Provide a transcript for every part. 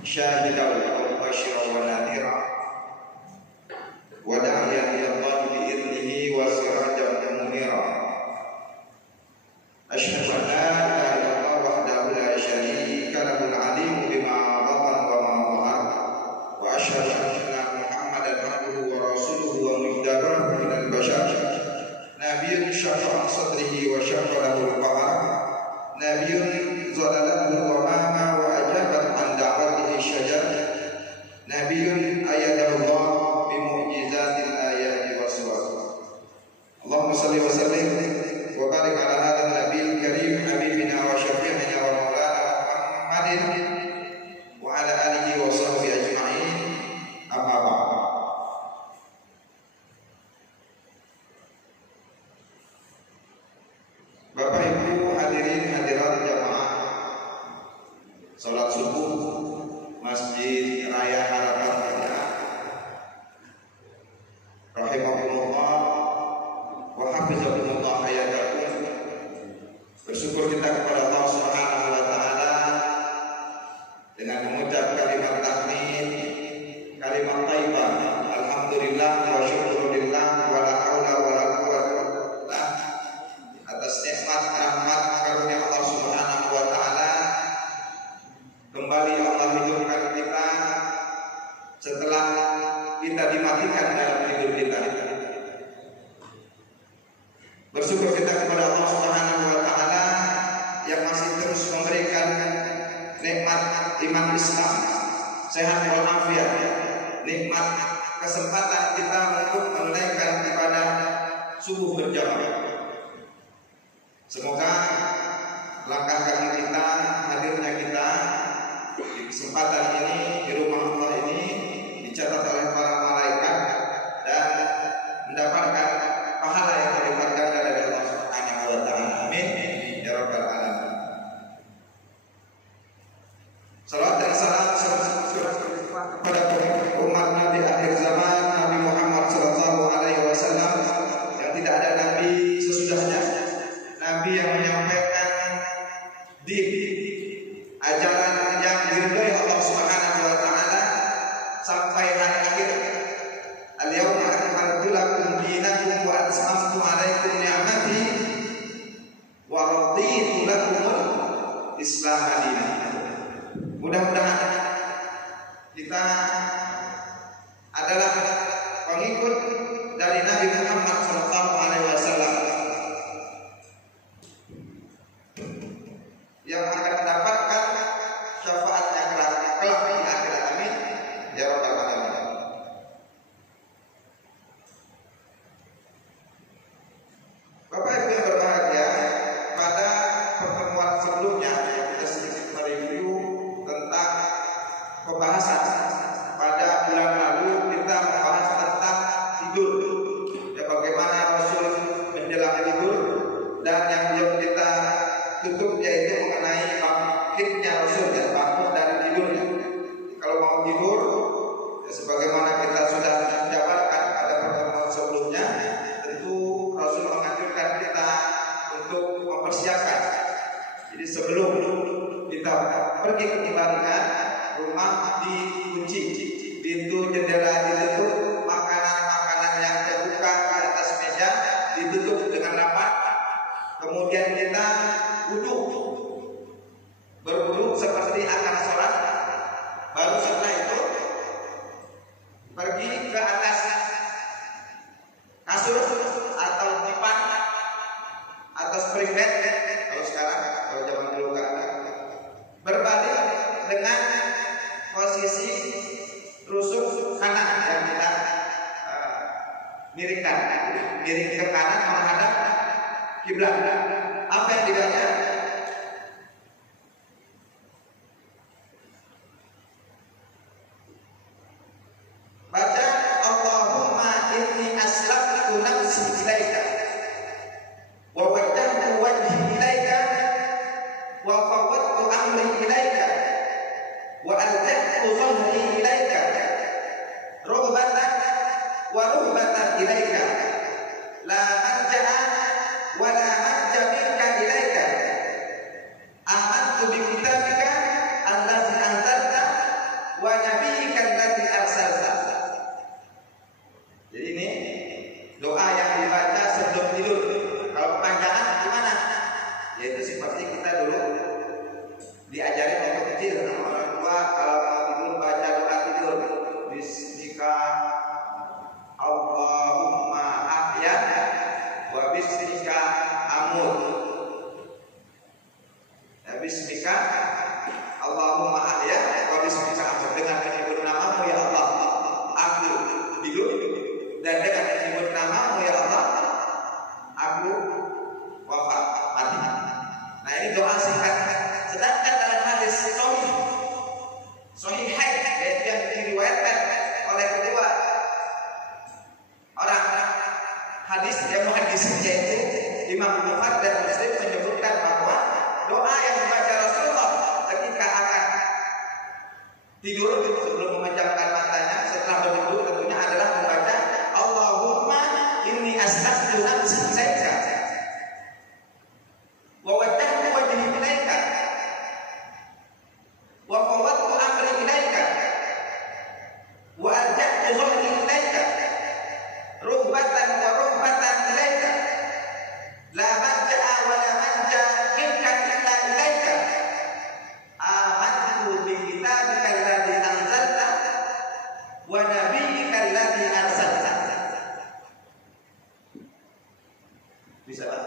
syahidan wa mubasysyiran wa nadhira wa da'iyan ila Allah bi idnihi wa sirajan munira. Asyhadu an la ilaha illallah wahdahu la syarika lahu al-'alimu bima batan wa ma dhahar wa asyhadu anna Muhammadan abduhu wa rasuluhu wa mujtabahu minal bashar nabiyyun syafa'a sadrihi wa syafa'a lahu al-qahar nabiyyun zalalahu al-ghamama wa ajabat an da'watihi syajar nabiyyun ayyadahu Allah bi mu'jizatil ayati wa suwar. Allahumma salli wa sallim wa barik ala hadha an-nabiyil karim habibina wa syafi'ina wa maulana Muhammadin wa ala alihi wa sahbihi ajma'in. Amma ba'd. Bapak Ibu hadirin hadirat jamaah salat subuh Masjid Raya Harapan Kita rahimahumullah wa hafizakumullah hayatakum. Bersyukur kita kepada Allah Subhanahu wa taala dengan mengucap kalimat tahmid, kalimat thayyibah, alhamdulillah wa syukurillah wa la haula wa la quwwata atas nikmat rahmat karunia Allah Subhanahu wa taala. Kembali Allah hidupkan kita setelah kita dimatikan dalam tidur kita. Bersyukur kita kepada Allah Subhanahu wa taala yang masih terus memberikan nikmat iman Islam, sehat walafiat, nikmat kesempatan kita untuk menunaikan ibadah subuh berjamaah. Semoga langkah kaki kita, hadirnya kita di kesempatan ini di rumah Allah ini dicatat oleh para malaikat dan mendapatkan pahala yang berlipat ganda dari Allah Subhanahu wa taala. Amin ya rabbal alamin. Salawat dan salam kepada umat Nabi akhir zaman Nabi Muhammad sallallahu alaihi wasallam yang tidak ada nabi sesudahnya. Nabi yang menyampaikan di ajaran yang diridhoi Allah Subhanahu wa taala sampai hari akhir. Al-yawma akmaltu lakum dinakum wa atmamtu 'alaikum ni'mati wa raditu lakumul Islam dinan. Mudah-mudahan kita adalah pengikut dari Nabi Muhammad sallallahu alaihi wasallam yang akan mendapatkan syafaatnya kelak di akhirat. Amin ya rabbal alamin. Bapak Ibu yang berbahagia, pada pertemuan sebelumnya kita sedikit mereview tentang pembahasan. Pada bulan lalu kita membahas tentang tidur, ya, bagaimana Rasul menjelang tidur, dan yang belum kita tutup yaitu mengenai bangkitnya Rasul dan bangun dari tidurnya. Kalau mau tidur, ya, sebagaimana kita sudah menjabarkan pada pertemuan sebelumnya, tentu Rasul menganjurkan kita untuk mempersiapkan. Jadi sebelum kita pergi ke baringan, rumah dikunci, pintu jendela ditutup, makanan-makanan yang terbuka di atas meja ditutup dengan rapat. Kemudian kita berwudu seperti akan sholat. Baru setelah itu pergi ke atas kasur atau dipan atau spring bed. Kalau sekarang, kalau zaman dulu kan ada, berbalik dengan posisi rusuk kanan yang kita miringkan, miring ke kanan menghadap kiblat. Apa yang dibaca? Baca Allahumma inni aslamtu nafsi ilaika wa wajjahtu wajhi ilaika wa fawwadtu amri ilaika wa alja'tu dhahri ilaika rughbatan wa ruhbatan ilaika la malja'a wa la manja minka ilaika kecil sama orang tua kalau mau tidur baca doa tidur. Bismika Allahumma ahya wa bismika amut. Ya, bismika Allahumma ahya wa bismika amut. Dengan menyebut namamu ya Allah aku hidup, dan dengan menyebut namamu ya Allah aku wafat mati. Nah ini doa singkat. Sedangkan dalam hadis Sahihain yaitu yang diriwayatkan oleh kedua orang hadis yang muhaddisin yaitu Imam Bukhari dan Muslim menyebutkan bahwa doa yang dibaca Rasulullah ketika akan tidur sebelum memejamkan matanya setelah berwudu tentunya adalah membaca Allahumma inni aslamtu nafsi ilaika wa wajjahtu wajhi ilaika wa fawwadtu amri ilaika wa alja'tu dhahri ilaika rubbatan wa rubbatan ilaika la malja'a wa la manja minka illa ilaika amantu bi kitabika alladhi anzalta wa nabiyyika alladhi arsalta. Bisa Pak?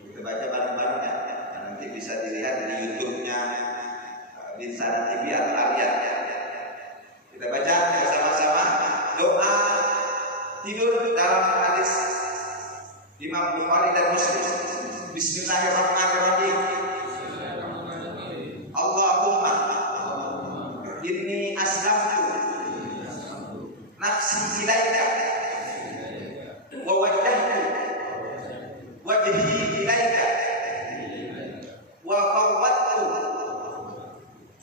Kita baca bareng-bareng ya. Nanti bisa dilihat di YouTube-nya Binsan TV atau Aliyat. Kita baca bersama-sama doa tidur dalam hadis Imam Bukhari dan Muslim. Bismillahirrahmanirrahim. Allahumma inni aslamtu nafsi ilaika wa wajjahtu wajhi ilaika wa fawwadtu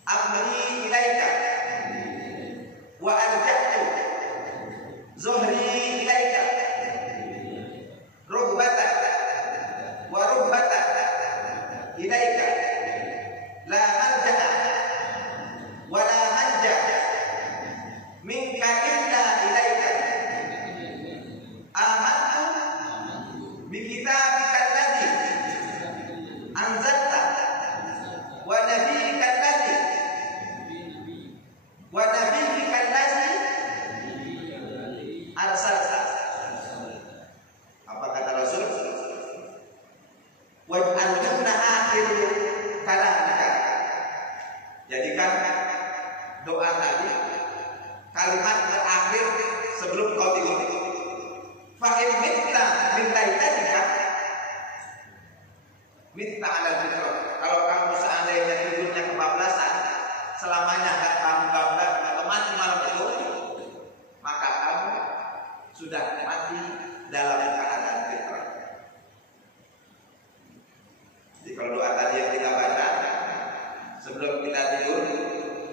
amri ilaika wa alja'tu zuhri ilaika rubbatan wa rubbatan ilaika la malja'a wa la manja minka illa ilaika amantu bi kitabika alladhi anzalta wa nabiyyika alladhi arsalta. Apa kata Rasul? Waj'alna akhir kalamika. Jadikan doa tadi kalimat terakhir sebelum kau tidur. Fa in mitta min lailatika mitta ala fitra. Kalau kamu seandainya tidurnya kebablasan, selamanya kamu bablas atau mati malam itu, maka kamu sudah mati dalam keadaan fitrah. Jadi kalau doa tadi yang kita baca sebelum kita tidur,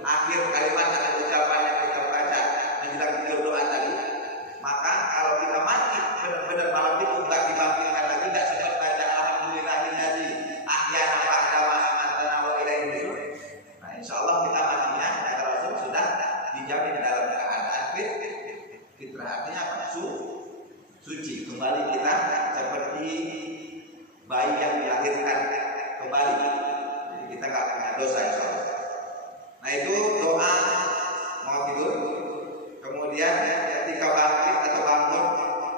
akhir kalimat atau ucapan yang kita baca menjelang tidur doa tadi, maka kalau kita mati benar-benar malam itu enggak dibangkitkan lagi, enggak sempat baca alhamdulillahilladzi ahyana ba'da ma amatana wa ilaihi nusyur. Nah, insyaallah kita matinya kata Rasul sudah dijamin dalam keadaan fitrah. Artinya apa? Suci. Kembali kita seperti bayi yang dilahirkan kembali. Jadi kita enggak punya dosa insyaallah. Nah, itu doa mau tidur. Kemudian ketika bangkit atau bangun,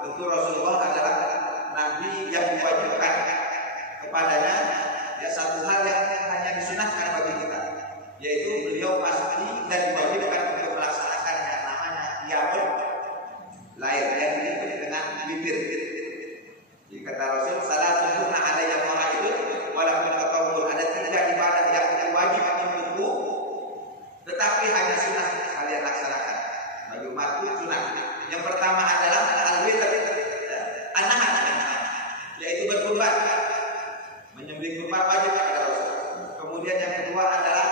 tentu Rasulullah adalah Nabi yang diwajibkan kepadanya ya satu hal yang hanya disunahkan bagi kita, yaitu beliau pasti dan diwajibkan untuk melaksanakan yang namanya qiyamul lail yang diikuti dengan witir. Jadi kata Rasul, salatu sunnah alayya faraidun walaupun tatawwur, ada 3 ibadah yang wajib untukku tetapi hanya sunnah kalian laksanakan. Bagi umatku sunnah. Yang pertama adalah al-witr, an-nahar, yaitu berkurban. Menyembelih kurban wajib kepada Rasul. Kemudian yang kedua adalah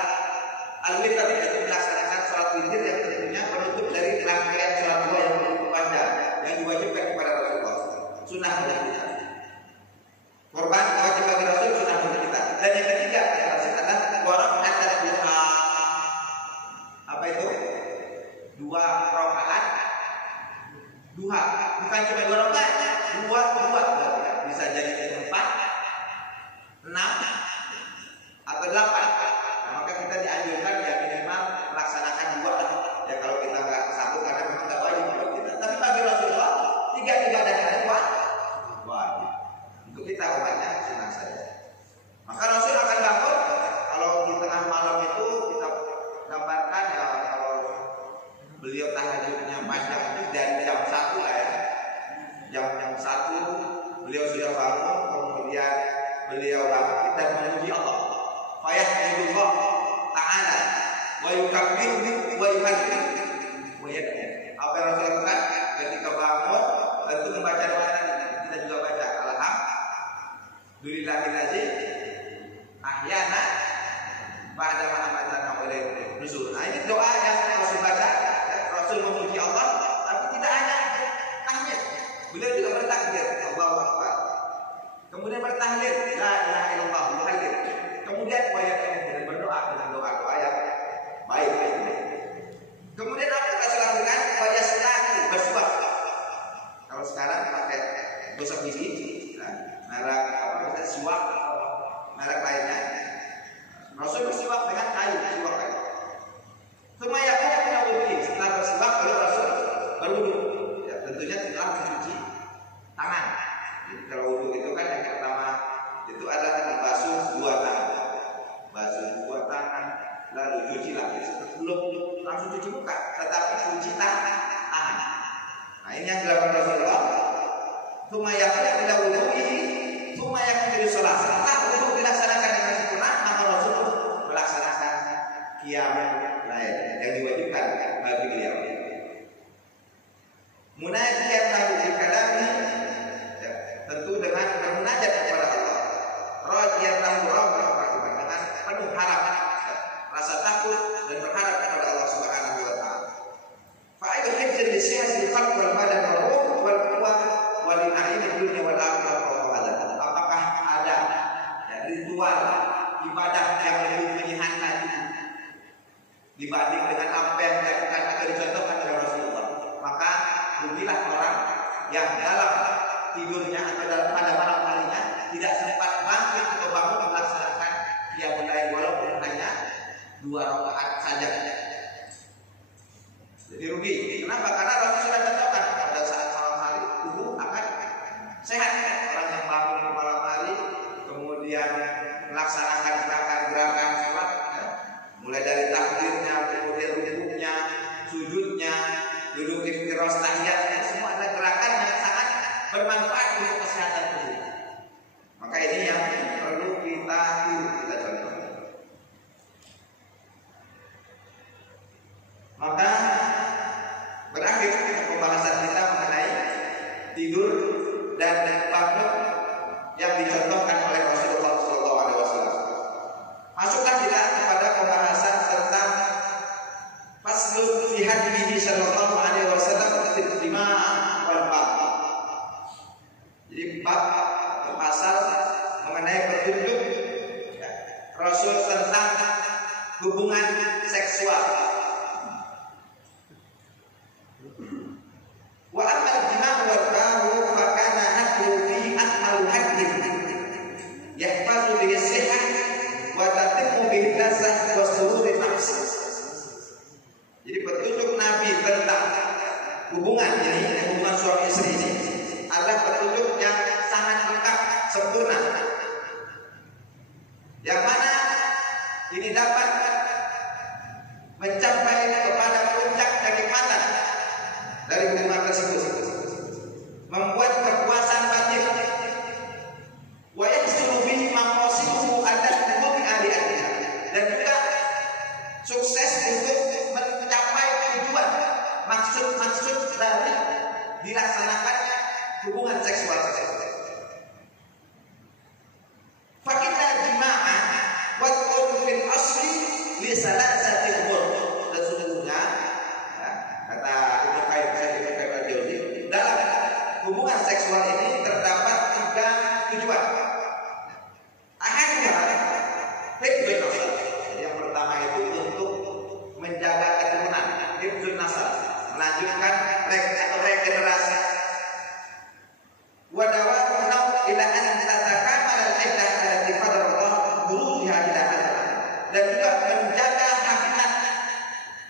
al-witr, yaitu melaksanakan salat witir yang tentunya penutup dari rangkaian salat dua yang cukup panjang yang diwajibkan kepada Rasulullah. Sunnah bagi kita. Kurban wajib bagi Rasul, sunnah bagi kita. Dan yang ketiga adalah waraqat duha. Apa itu? 2 rakaat duha. Bukan cuma 2 rakaat, 2 berarti bisa jadi 4, 6 atau 8. nuzul. Nah, ini doa yang Rasul baca, ya, Rasul memuji Allah, tapi tidak hanya tahmid. Beliau juga bertakbir, Allahu Akbar. Kemudian bertahlil, la ilaha illallah, bertahlil. Kemudian berdoa dengan doa-doa yang baik. Kemudian apa yang Rasul lakukan? Bersuap. Kalau sekarang pakai gosok gigi, merek suap, merek lainnya. Rasul bersuap dengan kayu, suap kayu. Semua yang punya wudhu. Setelah bersuap, lalu Rasul berwudhu. Ya, tentunya setelah mencuci tangan. Jadi kalau wudhu itu kan yang pertama itu adalah membasuh dua tangan, basuh dua tangan, lalu cuci lagi. Belum langsung cuci muka, tetapi cuci tangan. Nah, ini yang dilakukan Rasulullah. Sumayaknya bila wudhu'i, sumayaknya jadi sholat. Setelah wudhu dilaksanakan dengan sempurna, maka Rasul melaksanakan qiyamul lail yang diwajibkan bagi beliau. Munajiat lahu bi kalami, ya, tentu dengan bermunajat kepada Allah. Rajian lahu rahmah, dengan penuh harap, ya, rasa takut dan berharap kepada Allah Subhanahu wa taala. Fa ayu hajjin li sihhatil qalb wal badan wal ruh wal quwwah wal na'im dunya wal akhirah wa hadza. Apakah ada, ya, ritual ibadah yang lebih menyehatkan dibanding dengan apa yang dilakukan atau dicontohkan oleh Rasulullah? Maka rugilah orang yang dalam tidurnya atau dalam pada malam harinya tidak sempat bangkit atau bangun melaksanakan qiyamul lail walaupun hanya 2 rakaat saja. Jadi rugi. Kenapa? Karena Rasul sudah contohkan pada saat malam hari tubuh akan sehat. Orang yang bangun di malam hari kemudian melaksanakan gerakan-gerakan sholat, ya, mulai dari takbirnya, kemudian rukuknya, sujudnya, duduk iftiras tahiyatnya, semua ada gerakan yang sangat bermanfaat untuk kesehatan tubuh. Maka ini yang perlu kita tiru, kita contoh. Maka berakhir pembahasan kita mengenai tidur dan bangun yang dicontohkan oleh Rasulullah SAW. Masuklah kita kepada pembahasan tentang faslun fi hadhihi sallallahu alaihi wasallam fil jima' wal bab. Jadi bab pasal mengenai petunjuk, ya, Rasul tentang hubungan seksual. Wa amal jima' wal bab fa kana haddu fi akmal haddi yahfazu bihi sihah wa tatimmu bihi lazah wa sururi nafs. Jadi petunjuk Nabi tentang hubungan ini, hubungan suami istri ini adalah petunjuk yang sangat lengkap, sempurna, yang mana ini dapat mencapai kepada puncak kenikmatan dari hubungan tersebut, membuat kepuasan batin, wa yahsulu bihi maqasiduhu allati bi aliyatiha, dan juga sukses untuk mencapai tujuan, maksud-maksud dari dilaksanakan hubungan seksual tersebut. Fakita jima'a wa fil asli li salasati umur. Dan sesungguhnya, ya, kata Ibnu Qayyim al-Jauzi, dalam hubungan seksual ini terdapat 3 tujuan. Akhirnya hifdzun nasab. Yang pertama itu untuk menjaga keturunan, hifdzun nasab, melanjutkan regenerasi. Wa dawa'u naw ila an tatakamal al-iddah allati fadarallah buruziha ila hadha. Dan juga menjaga hakikat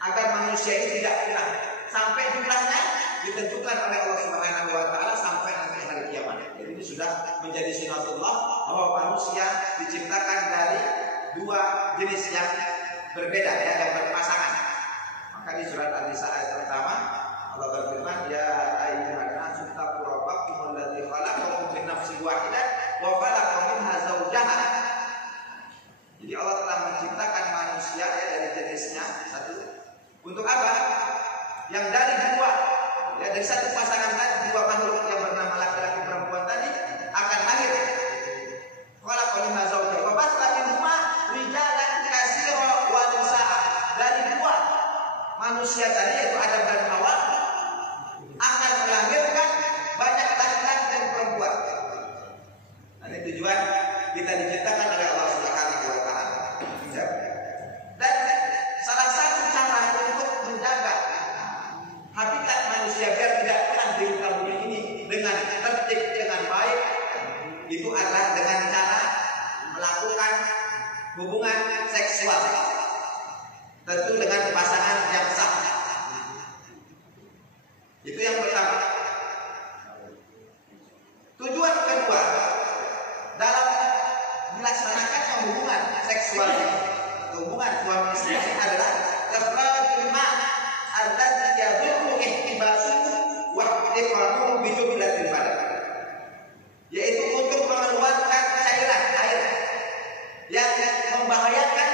agar manusia ini tidak punah sampai jumlahnya ditentukan oleh Allah Subhanahu wa taala sampai nanti hari kiamat. Jadi ini sudah menjadi sunatullah bahwa manusia diciptakan dari 2 jenis yang berbeda, ya, yang berpasangan. Maka di surat An-Nisa ayat pertama Allah berfirman, ya ayyuhan nasu taqu rabbakum alladzi khalaqakum min nafsin wahidah wa khalaqa minha zawjaha. Jadi Allah telah menciptakan manusia, ya, dari jenisnya satu. Untuk apa? Yang dari 2, ya, dari satu pasangan tadi, 2 makhluk yang bernama laki-laki perempuan tadi akan lahir. Khalaqa minha zawjaha wa batha minhuma rijalan katsira wa nisaa. Dari manusia tadi yaitu Adam dan Hawa akan melahirkan banyak laki-laki dan perempuan. Nah, ini tujuan kita diciptakan oleh Allah Subhanahu wa taala. Dan salah satu cara untuk menjaga habitat manusia biar tidak punah di muka bumi ini dengan tertib, dengan baik, itu adalah dengan cara melakukan hubungan seksual, tentu dengan pasangan yang sah. Itu yang pertama. Tujuan kedua dalam dilaksanakannya hubungan seksual atau hubungan suami istri adalah ikhrajul ma' alladzi yadurru ihtibasuhu wa ihtiqanuhu bi jubilatil badan, yaitu untuk mengeluarkan cairan air yang membahayakan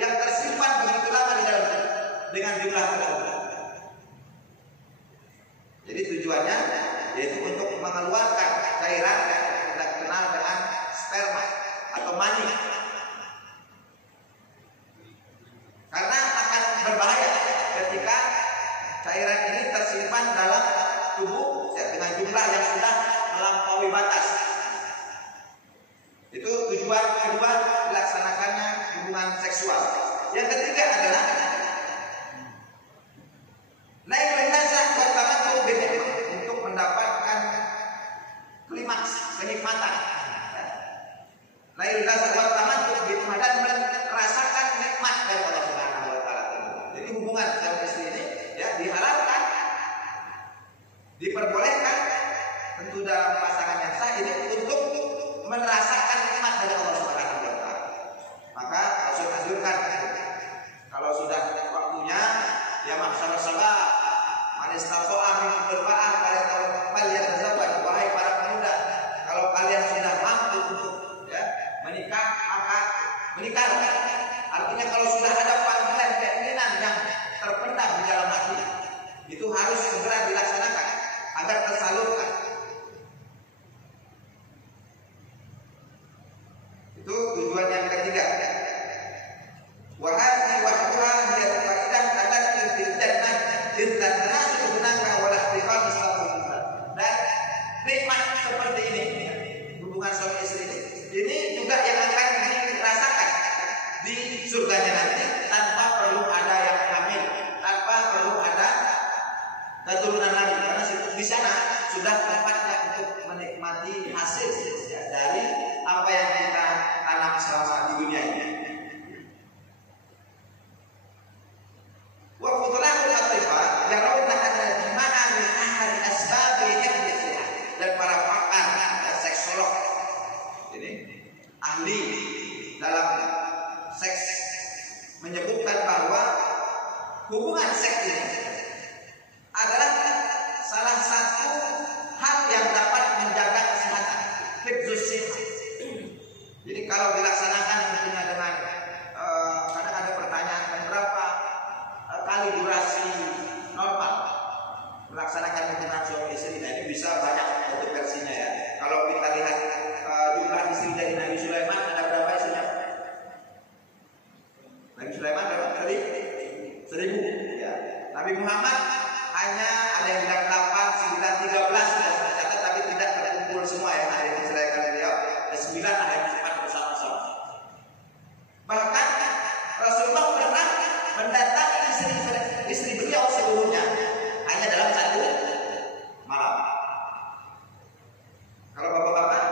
yang tersimpan begitu lama di dalam tubuh dengan jumlah tertentu. Jadi tujuannya yaitu untuk mengeluarkan cairan yang kita kenal dengan sperma atau mani, karena akan berbahaya ketika cairan ini tersimpan dalam tubuh dengan jumlah yang sudah melampaui batas. Itu tujuan kedua dilaksanakannya hubungan seksual. Yang ketiga adalah nailun nazah wa tamattu bil nikmah, untuk mendapatkan klimaks kenikmatan. Nailun nazah wa tamattu bil nikmah, dan merasakan nikmat dari Allah Subhanahu wa taala. Jadi hubungan suami istri ini ya dihalalkan, diperbolehkan tentu dalam pasangan yang sah ini untuk merasakan nikmat dari Allah Subhanahu wa taala. Maka Rasul anjurkan kalau sudah waktunya ya masyaallah salat man istata'a minkum al-ba'ah falyatazawwaj, wahai para pemuda, kalau kalian sudah mampu untuk ya menikah maka menikahlah. Artinya kalau sudah ada panggilan keinginan yang terpendam di dalam hati, itu harus segera dilaksanakan agar tersalurkan. Itu tujuan yang ketiga. Wa hadhihi wahdaha hiya faidah allati fil jannah idza tanasub hunaka wa la ihtiqam sabab. Dan nikmat seperti ini hubungan suami istri ini juga yang akan dirasakan di surganya nanti tanpa perlu ada yang hamil, tanpa perlu ada keturunan lagi, karena di sana sudah tempatnya untuk menikmati hasil ya, dari apa yang kita tanam selama di dunia ini. Wa fudrahul atifah yarawna anna jima'a min ahad asbab hifdzihha, dan para pakar dan seksolog ini ahli dalam seks menyebutkan bahwa hubungan seks ini adalah salah satu hal yang dapat menjaga kesehatan, hifdzus sihah. Jadi kalau dilaksanakan tentunya dengan kadang ada pertanyaan berapa kali durasi normal melaksanakan hubungan suami istri. Nah, ini bisa banyak untuk versinya ya. Kalau kita lihat jumlah istri dari Nabi Sulaiman ada berapa istrinya? Nabi Sulaiman berapa kali? 1000 ya. Nabi Muhammad hanya ada yang bilang 8, 9, 13 sudah tercatat, tapi tidak terkumpul semua yang ada di diceraikan beliau. Ada 9, ada yang 4 bersama-sama. Bahkan Rasulullah pernah mendatangi istri beliau seluruhnya hanya dalam satu malam. Kalau bapak-bapak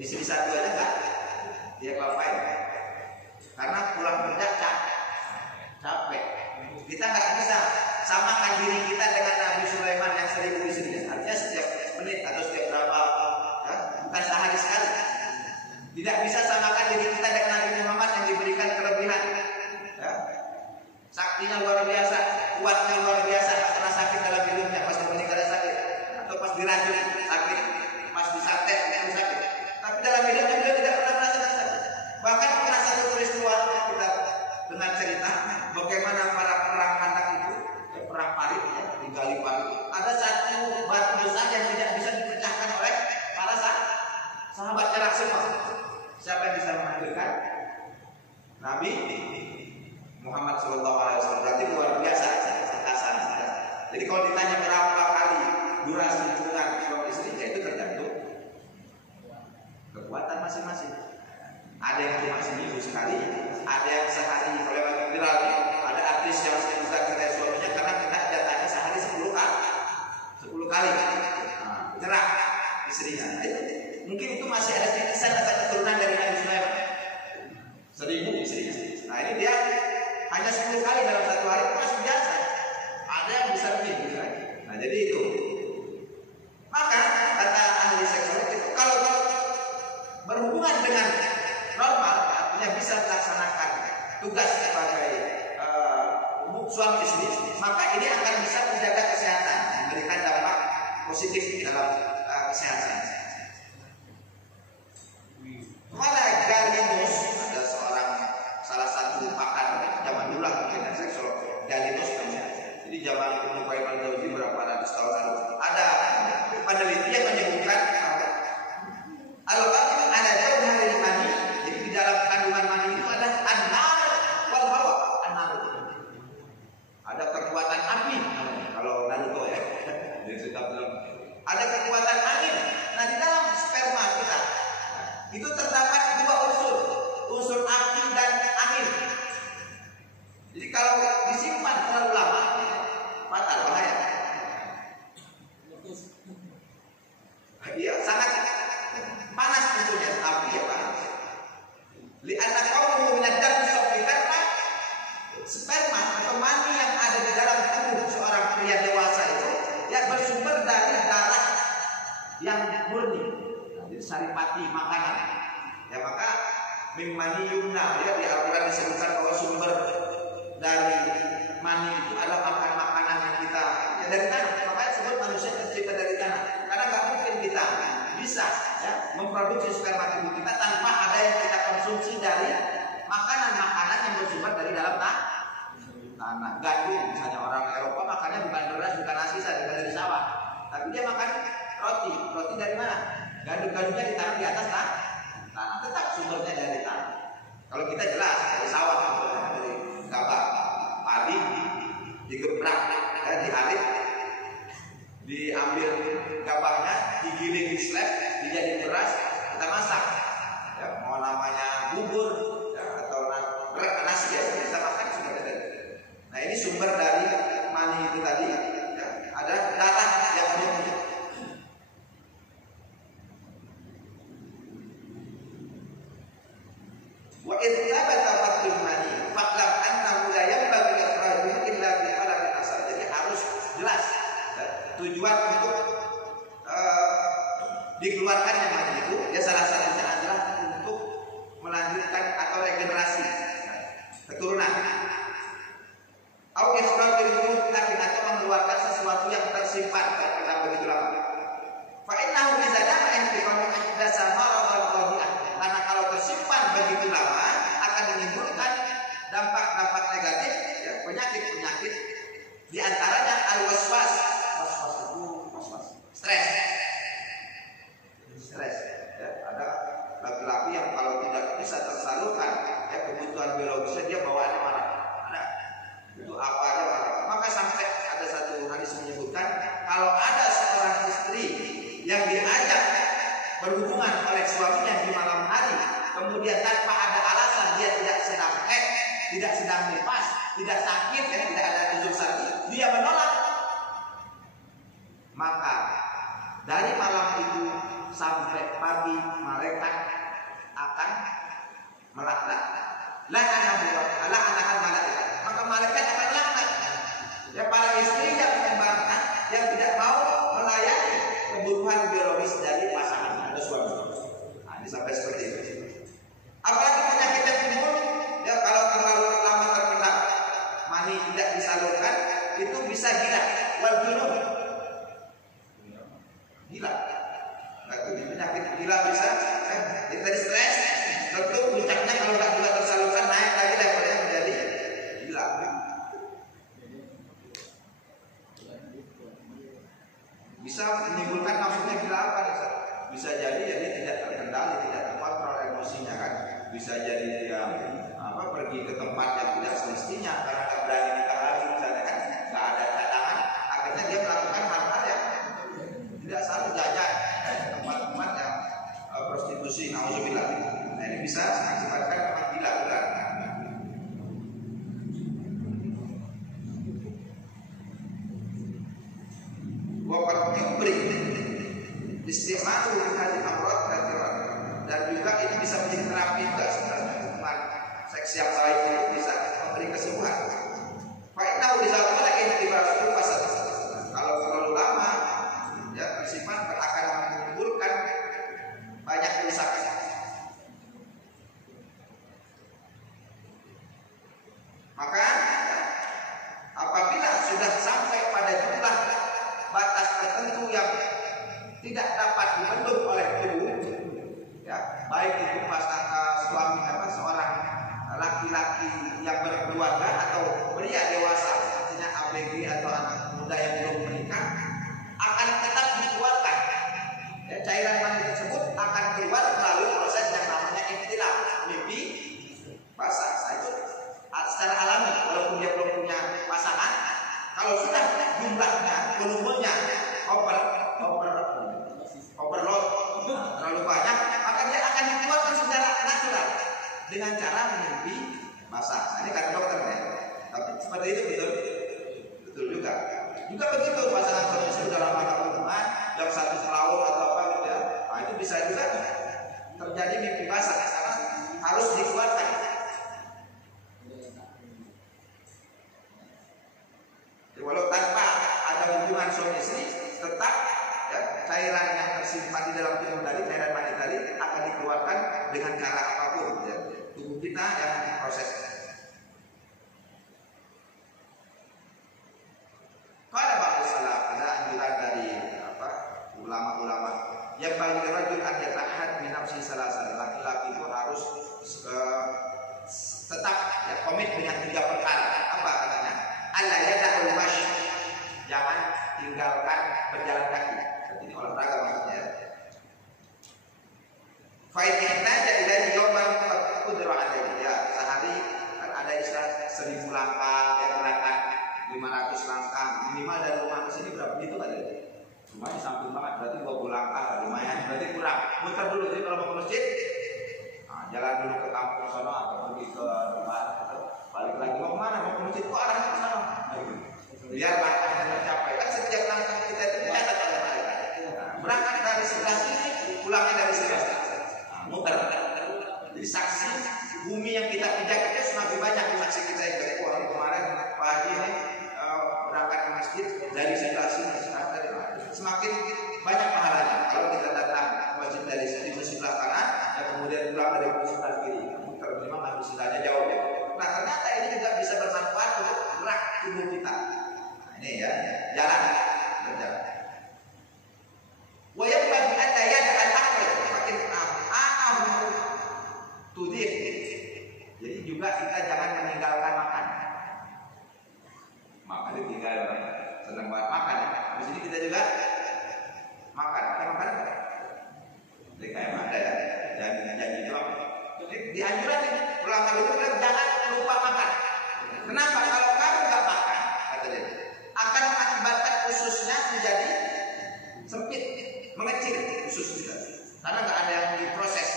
istri satu aja enggak, dia ngapain? Karena pulang kerja capek. Kita nggak bisa samakan diri kita dengan Nabi Sulaiman yang 1000 istri. Artinya setiap menit atau setiap berapa ya, bukan sehari sekali. Tidak bisa samakan diri kita dengan Nabi Muhammad yang diberikan kelebihan ya. Saktinya luar biasa, kuatnya luar biasa, pernah sakit dalam hidupnya, pas meninggal sakit, atau pas diracun sakit, pas disantet sakit. Tapi dalam hidupnya beliau tidak pernah merasakan sakit. Bahkan pernah satu peristiwa kita dengan cerita bagaimana para perang kandang itu, perang parit ya, digali parit. Ada satu batu besar yang tidak bisa dipecahkan oleh para sahabat jarak semua. Siapa yang bisa menghadirkan? Nabi Muhammad SAW. Berarti kalau ditanya berapa kali durasi hubungan suami istri, ya itu tergantung kekuatan masing-masing. Ada yang cuma seminggu sekali, ada yang sehari. Kalau yang viral nih, ada artis yang seminggu sekali cerai suaminya karena kita jatahnya sehari 10 kali. Cerai istrinya. Itu mungkin itu masih ada titisan atau keturunan dari Nabi Sulaiman. 1000 istrinya. Nah ini dia hanya 10 kali dalam satu hari, itu masih biasa. Ada yang bisa lebih gitu lagi. Nah jadi itu. Maka kata ahli seksuologi itu kalau berhubungan dengan normal, artinya bisa melaksanakan tugas sebagai suami istri, maka ini akan bisa menjaga kesehatan, memberikan dampak positif dalam kesehatan. Mana Galinos, ada salah satu pakar zaman dulu mungkin seksolog Galinos namanya. Jadi zaman Ibnu Qayyim al-Jauziyah berapa ratus tahun lalu ada peneliti yang menyebutkan al-qalb ada jauh dari mani. Jadi di dalam kandungan mani itu ada an-nar wal hawa. An-nar ada kekuatan api kalau Naruto ya. Ada kekuatan angin. Nah di dalam sperma kita itu terdapat 2 unsur api dan angin. Jadi kalau disimpan terlalu lama, fatal, bahaya. Iya, sangat panas tentunya, api ya panas. Li'anna qawluhu min ad-dam karena sperma atau mani yang ada di dalam tubuh seorang pria dewasa itu ya bersumber dari darah yang murni. Jadi saripati makanan. Ya maka mimani yumna ya di Al-Qur'an disebutkan bahwa sumber dari mani itu adalah makanan yang kita ya dari tanah. Makanya sebut manusia tercipta dari tanah. Karena nggak mungkin kita bisa ya memproduksi sperma tubuh kita tanpa ada yang kita konsumsi dari makanan-makanan yang bersumber dari dalam tanah. Gandum misalnya orang Eropa makannya bukan beras, bukan nasi, bukan dari sawah, tapi dia makan roti. Roti dari mana? Gandum-gandumnya ditaruh di atas tanah, tetap sumbernya dari tanah. Kalau kita jelas dari sawah, dari gabah, padi digebrak, ya, diharik, diambil gabahnya, digiling di slab, dijadikan beras, kita masak. Ya, mau namanya bubur, ya, atau nasi ya, kita makan sumbernya dari. Nah ini sumber dari mani itu tadi, ya, ada darah yang murni. Wa idza batafat mani faqlam annahu la yanbaghi ikhrajuhu illa bi talabil asal. Jadi harus jelas tujuan untuk dikeluarkannya mani itu ya salah satunya adalah untuk melanjutkan atau regenerasi keturunan. Au ikhrajul mutlaqin atau mengeluarkan sesuatu yang tersimpan terpendam begitu lama. Fa innahu idza dama intiqamu ahdasa maradhan qadi'ah. Karena kalau tersimpan begitu lama akan menimbulkan dampak-dampak negatif ya, penyakit-penyakit di antaranya al-waswas. Waswas itu stres ya, ada laki-laki yang kalau tidak bisa tersalurkan ya kebutuhan biologisnya dia bawaannya marah. Nah, itu apa aja marah. Maka sampai ada satu hadis menyebutkan kalau ada seorang istri yang diajak berhubungan oleh suaminya di malam hari, kemudian tanpa ada alasan dia tidak sedang tidak sedang nifas, tidak sakit, ya, tidak ada unsur sakit, dia menolak, maka dari malam itu sampai pagi malaikat akan melaknat. La'anahan malaikat. Maka malaikat akan laknat ya para istri yang membangkang, yang tidak mau melayani kebutuhan biologis dari pasangan atau suami. Nah, ini sampai seperti itu. Apalagi penyakit yang timbul ya kalau terlalu lama terpendam, mani tidak disalurkan, itu bisa gila, wal junun. Gila. Nah, itu penyakit gila bisa dari stres, tentu puncaknya kalau nggak juga tersalurkan naik lagi levelnya menjadi gila. Bisa menimbulkan maksudnya gila apa? Bisa jadi tidak terkendali, tidak terkontrol emosinya kan. Bisa jadi dia pergi ke tempat yang tidak semestinya karena nggak berani nikah lagi misalnya kan, nggak ada cadangan, akhirnya Istimaru hadil amrad kathiran. Dan juga ini bisa menjadi terapi juga sebenarnya. Hubungan seks yang baik itu bisa memberi kesembuhan. Fa'inau disatukan intibasuhu fasad. Kalau terlalu lama ya bersimpan akan menimbulkan banyak kerusakan. Maka apabila sudah sampai pada jumlah batas tertentu yang tidak dapat dibendung oleh tubuh, ya, baik itu suami seorang laki-laki yang berkeluarga atau pria dewasa, artinya ABG atau anak muda yang belum menikah, akan tetap dikeluarkan. Ya, cairan mani tersebut akan keluar melalui proses yang namanya ihtilam, mimpi basah. Itu secara alami, walaupun dia belum punya pasangan, kalau sudah jumlahnya, volumenya overload terlalu banyak, maka dia akan dikeluarkan secara natural dengan cara mimpi basah. Nah, ini kata dokter ya. Tapi seperti itu betul juga. Juga begitu pasangan suami istri dalam masa hubungan, yang satu selaut atau apa gitu ya. Nah, itu bisa juga terjadi mimpi basah karena harus dikeluarkan. Walau tanpa ada hubungan suami istri, tetap ya, cairan yang tersimpan di dalam tubuh tadi, cairan mani tadi akan dikeluarkan dengan cara apapun. Ya. Tubuh kita yang proses. Kalau ada salah, ada anjuran dari ulama-ulama yang bagi rajul an yatahad min nafsi salasan, laki-laki itu harus tetap ya, komit dengan 3 perkara. Apa katanya? Allah yada'ul mash, jangan tinggalkan berjalan kaki. Ini olahraga maksudnya. Fa'in ihtaja ilaihi yawman faqudra alaihi. Ya, sehari kan ada istilah 1000 langkah, ya gerakan 500 langkah. Minimal dari rumah ke sini berapa gitu kan? Rumahnya samping banget, berarti 20 langkah lumayan, berarti kurang. Muter dulu, jadi kalau mau ke masjid, nah, jalan dulu ke kampung sana atau pergi ke rumah atau balik lagi mau kemana? Mau ke masjid, kok arahnya ke sana? Biar langkahnya tercapai. Kan setiap langkah kita itu dicatat oleh malaikat. Berangkat dari sebelah sini, pulangnya dari sebelah sini. Nah, muter. Jadi saksi bumi yang kita pijak itu semakin banyak saksi kita yang dari kemarin pagi ini berangkat ke masjid dari sebelah sini semakin banyak pahalanya. Kalau kita datang ke masjid dari sebelah kanan, dan kemudian pulang dari sebelah kiri, muter memang harus istilahnya jauh ya. Nah ternyata ini juga bisa bermanfaat untuk gerak tubuh kita. Nah, ini ya jalan berjalan. Wajib bagi anda ya dengan akal, makin tudif. Jadi juga kita jangan meninggalkan makan. Makan itu tinggal senang banget makan. Di sini kita juga makan. Kita makan apa? Jadi kayak ada ya, janji doang. Jadi dianjuran nih, ulama dulu bilang jangan lupa makan. Kenapa? Kalau kamu nggak makan, kata dia, akan mengakibatkan ususnya menjadi sempit, mengecil usus kita. Karena nggak ada yang diproses.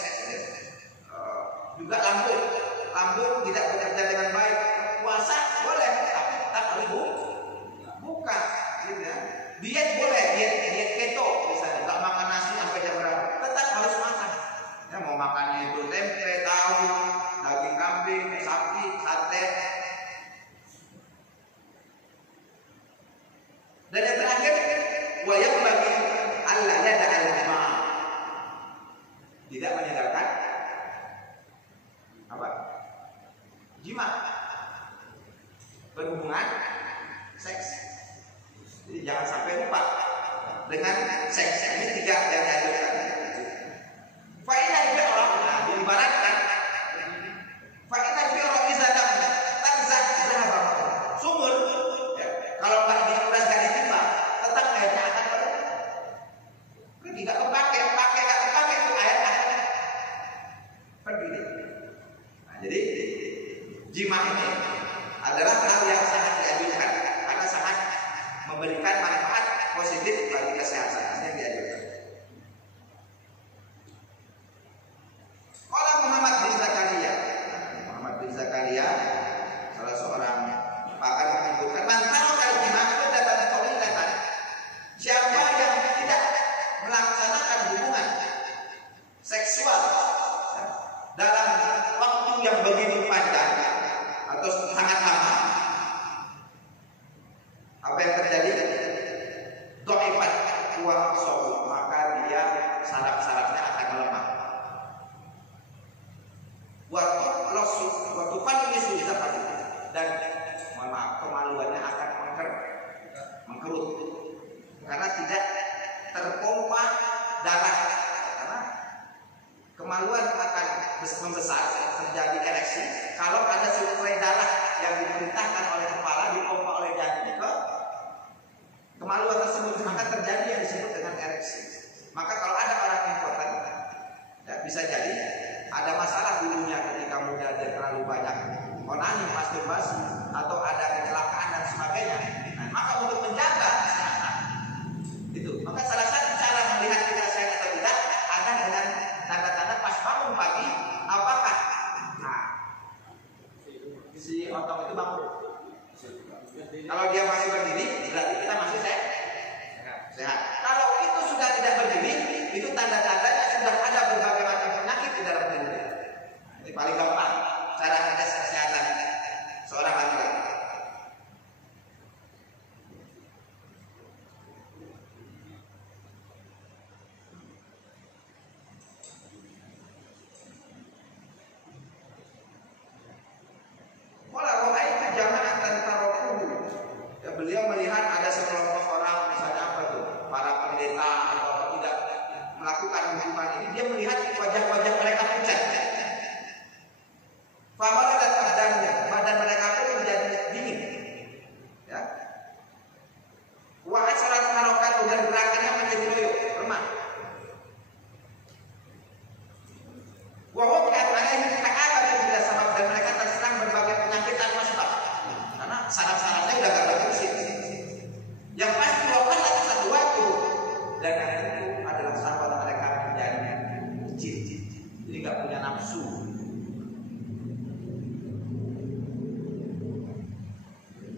Juga lambung tidak bekerja dengan baik. Puasa boleh, tapi tetap harus buka. Gitu ya. Diet boleh, diet keto misalnya, nggak makan nasi sampai jam berapa, tetap harus makan. Ya mau makannya itu tempe, tahu, daging kambing, sapi, sate. Dan yang terakhir, wayang bagi Allah ya dan al-jima, tidak meninggalkan apa? Jima, berhubungan seks. Jadi jangan sampai lupa dengan seks. Ini 3 yang diajarkan. Faedah juga orang, nah diibaratkan faedah juga orang bisa tanzah zahab sumur. Ya, kalau nggak dikuras nggak ditimpa, tetap airnya akan pergi. Nggak kepake itu air akan pergi. Nah, jadi jima ini adalah hal yang sangat dianjurkan karena sangat memberikan manfaat positif bagi kesehatan yang dianjurkan. Kalau Muhammad bin Zakaria salah seorang pakar menyebutkan manfaat kalau jima itu datang dari siapa yang tidak melaksanakan maka kemaluannya akan mengkerut karena tidak terpompa darah. Karena kemaluan akan membesar, terjadi ereksi kalau ada suplai darah yang diperintahkan oleh kepala dipompa oleh jantung ke kemaluan tersebut, maka terjadi yang disebut dengan ereksi. Maka kalau ada orang impoten, ya bisa jadi ada masalah dulunya ketika muda dia terlalu banyak onani, masturbasi, atau ada kecelakaan dan sebagainya. Nah, maka untuk menjaga kesehatan itu, maka salah satu cara melihat kita sehat atau tidak ada dengan tanda-tanda pas bangun pagi, apakah si otot itu bangun. Kalau dia masih berdiri, berarti kita masih sehat. Kalau itu sudah tidak berdiri, itu tanda-tandanya sudah ada berbagai macam penyakit di dalam tubuh. Ini paling gampang cara ngetes kesehatan seorang laki-laki. Beliau melihat ada sekelompok orang, misalnya apa tuh, para pendeta atau tidak melakukan hukuman ini, dia melihat wajah-wajah mereka pucat. Badan mereka pun menjadi dingin. Ya. Wahai salat harokat dan gerakannya menjadi loyo, lemah. Wahai tidak sama, dan mereka terserang berbagai penyakit tanpa sebab. Karena saraf-sarafnya udah gak berfungsi. Yang pasti wafat lagi satu waktu, dan itu adalah sahabat mereka menjadi kecil, jadi gak punya nafsu.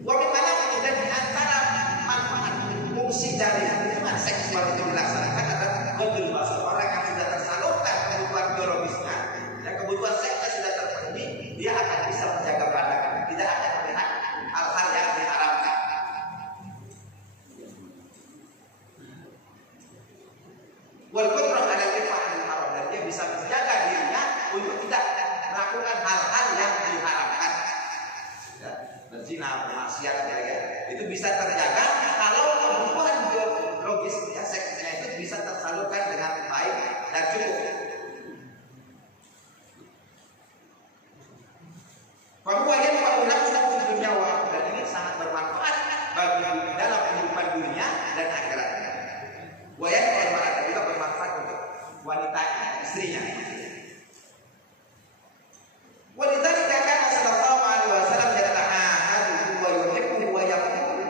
Bagaimana kemudian di antara manfaat fungsi dari hubungan seksual itu dilaksanakan adalah betul bahasa orang yang sudah tersalurkan kebutuhan biologisnya, dan kebutuhan seksnya sudah terpenuhi, dia akan bisa menjaga pandangan, tidak akan melihat hal-hal yang diharamkan. Walaupun roh ada kefaham haram, dan dia bisa menjaga dirinya untuk tidak melakukan hal-hal yang diharamkan. Ya, berzina, bermaksiat, ya, itu bisa terjaga kalau kebutuhan biologis ya, seksnya itu bisa tersalurkan dengan baik dan cukup. Pembuahan waktu nyawa, dan ini sangat bermanfaat bagi dalam kehidupan dunia dan akhiratnya. Wayan kalau juga bermanfaat untuk wanitanya, istrinya. Wanita dikatakan Sallallahu Alaihi Wasallam yata'ahadu wa yuhibbu wa yaqul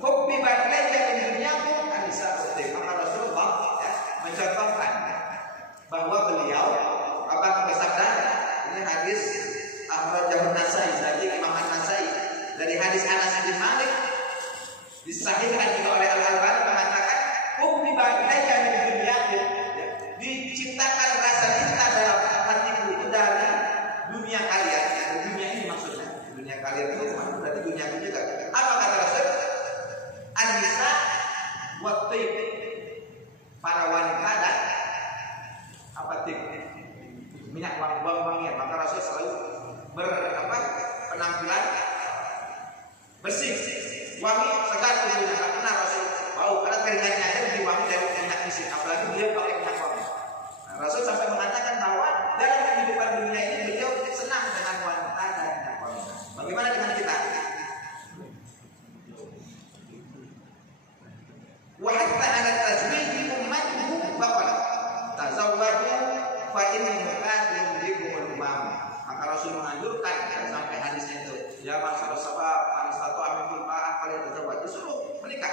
hubbi ba'ilayya min dunyakum anisa ukhti. Maka Rasulullah mencontohkan bahwa beliau bersabda, ini hadis Ahmad Nasai, dari Imam An-Nasai, dari hadis Anas bin Malik, disahihkan juga oleh Al-Albani, mengatakan hubbi ba'ilayya min dunyakum, diciptakan rasa cinta dalam hatiku itu dari dunia kalian. Dunia ini maksudnya dunia kalian itu berarti dunia itu juga. Apa kata Rasul? An-nisa wa tib, para wanita dan apa tib, minyak wangi-wangian. Maka Rasul selalu penampilan bersih, wangi, segar tubuhnya. Tak pernah Rasul bau, karena keringatnya aja lebih wangi dari minyak misik, apalagi beliau pakai minyak wangi. Rasul sampai mengatakan bahwa dalam kehidupan dunia ini beliau senang dengan wanita dan minyak wangi. Bagaimana dengan kita? Wa hatta ala tazwiji ummatuhu faqala tazawwaju fa inni muqatilun bikumul umam. Maka Rasul menganjurkan sampai hadisnya itu, ya masyaallah sahabat, man istata'a minkum ba'ah falyatazawwaj, disuruh menikah.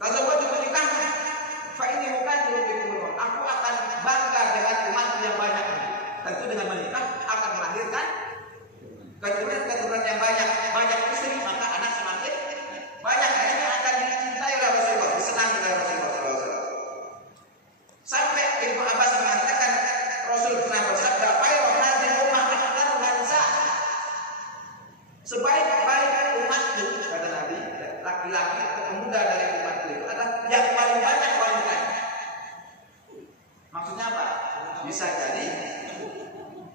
Tazawwaju menikah, fa inni muqatilun bikumul umam. Aku akan bangga dengan umat yang banyak. Tentu dengan menikah akan melahirkan keturunan yang banyak istri, maka anak semakin banyak, akhirnya akan dicintai oleh Rasulullah, disenangi oleh Rasulullah SAW. Sampai Ibnu Abbas mengatakan Rasul pernah bersabda, "Khairu hadhihi ummah aktsaruha nisa." Sebaik-baik umatku, kata Nabi, laki-laki atau pemuda dari umatku itu adalah yang paling banyak wanita. Maksudnya apa? Bisa jadi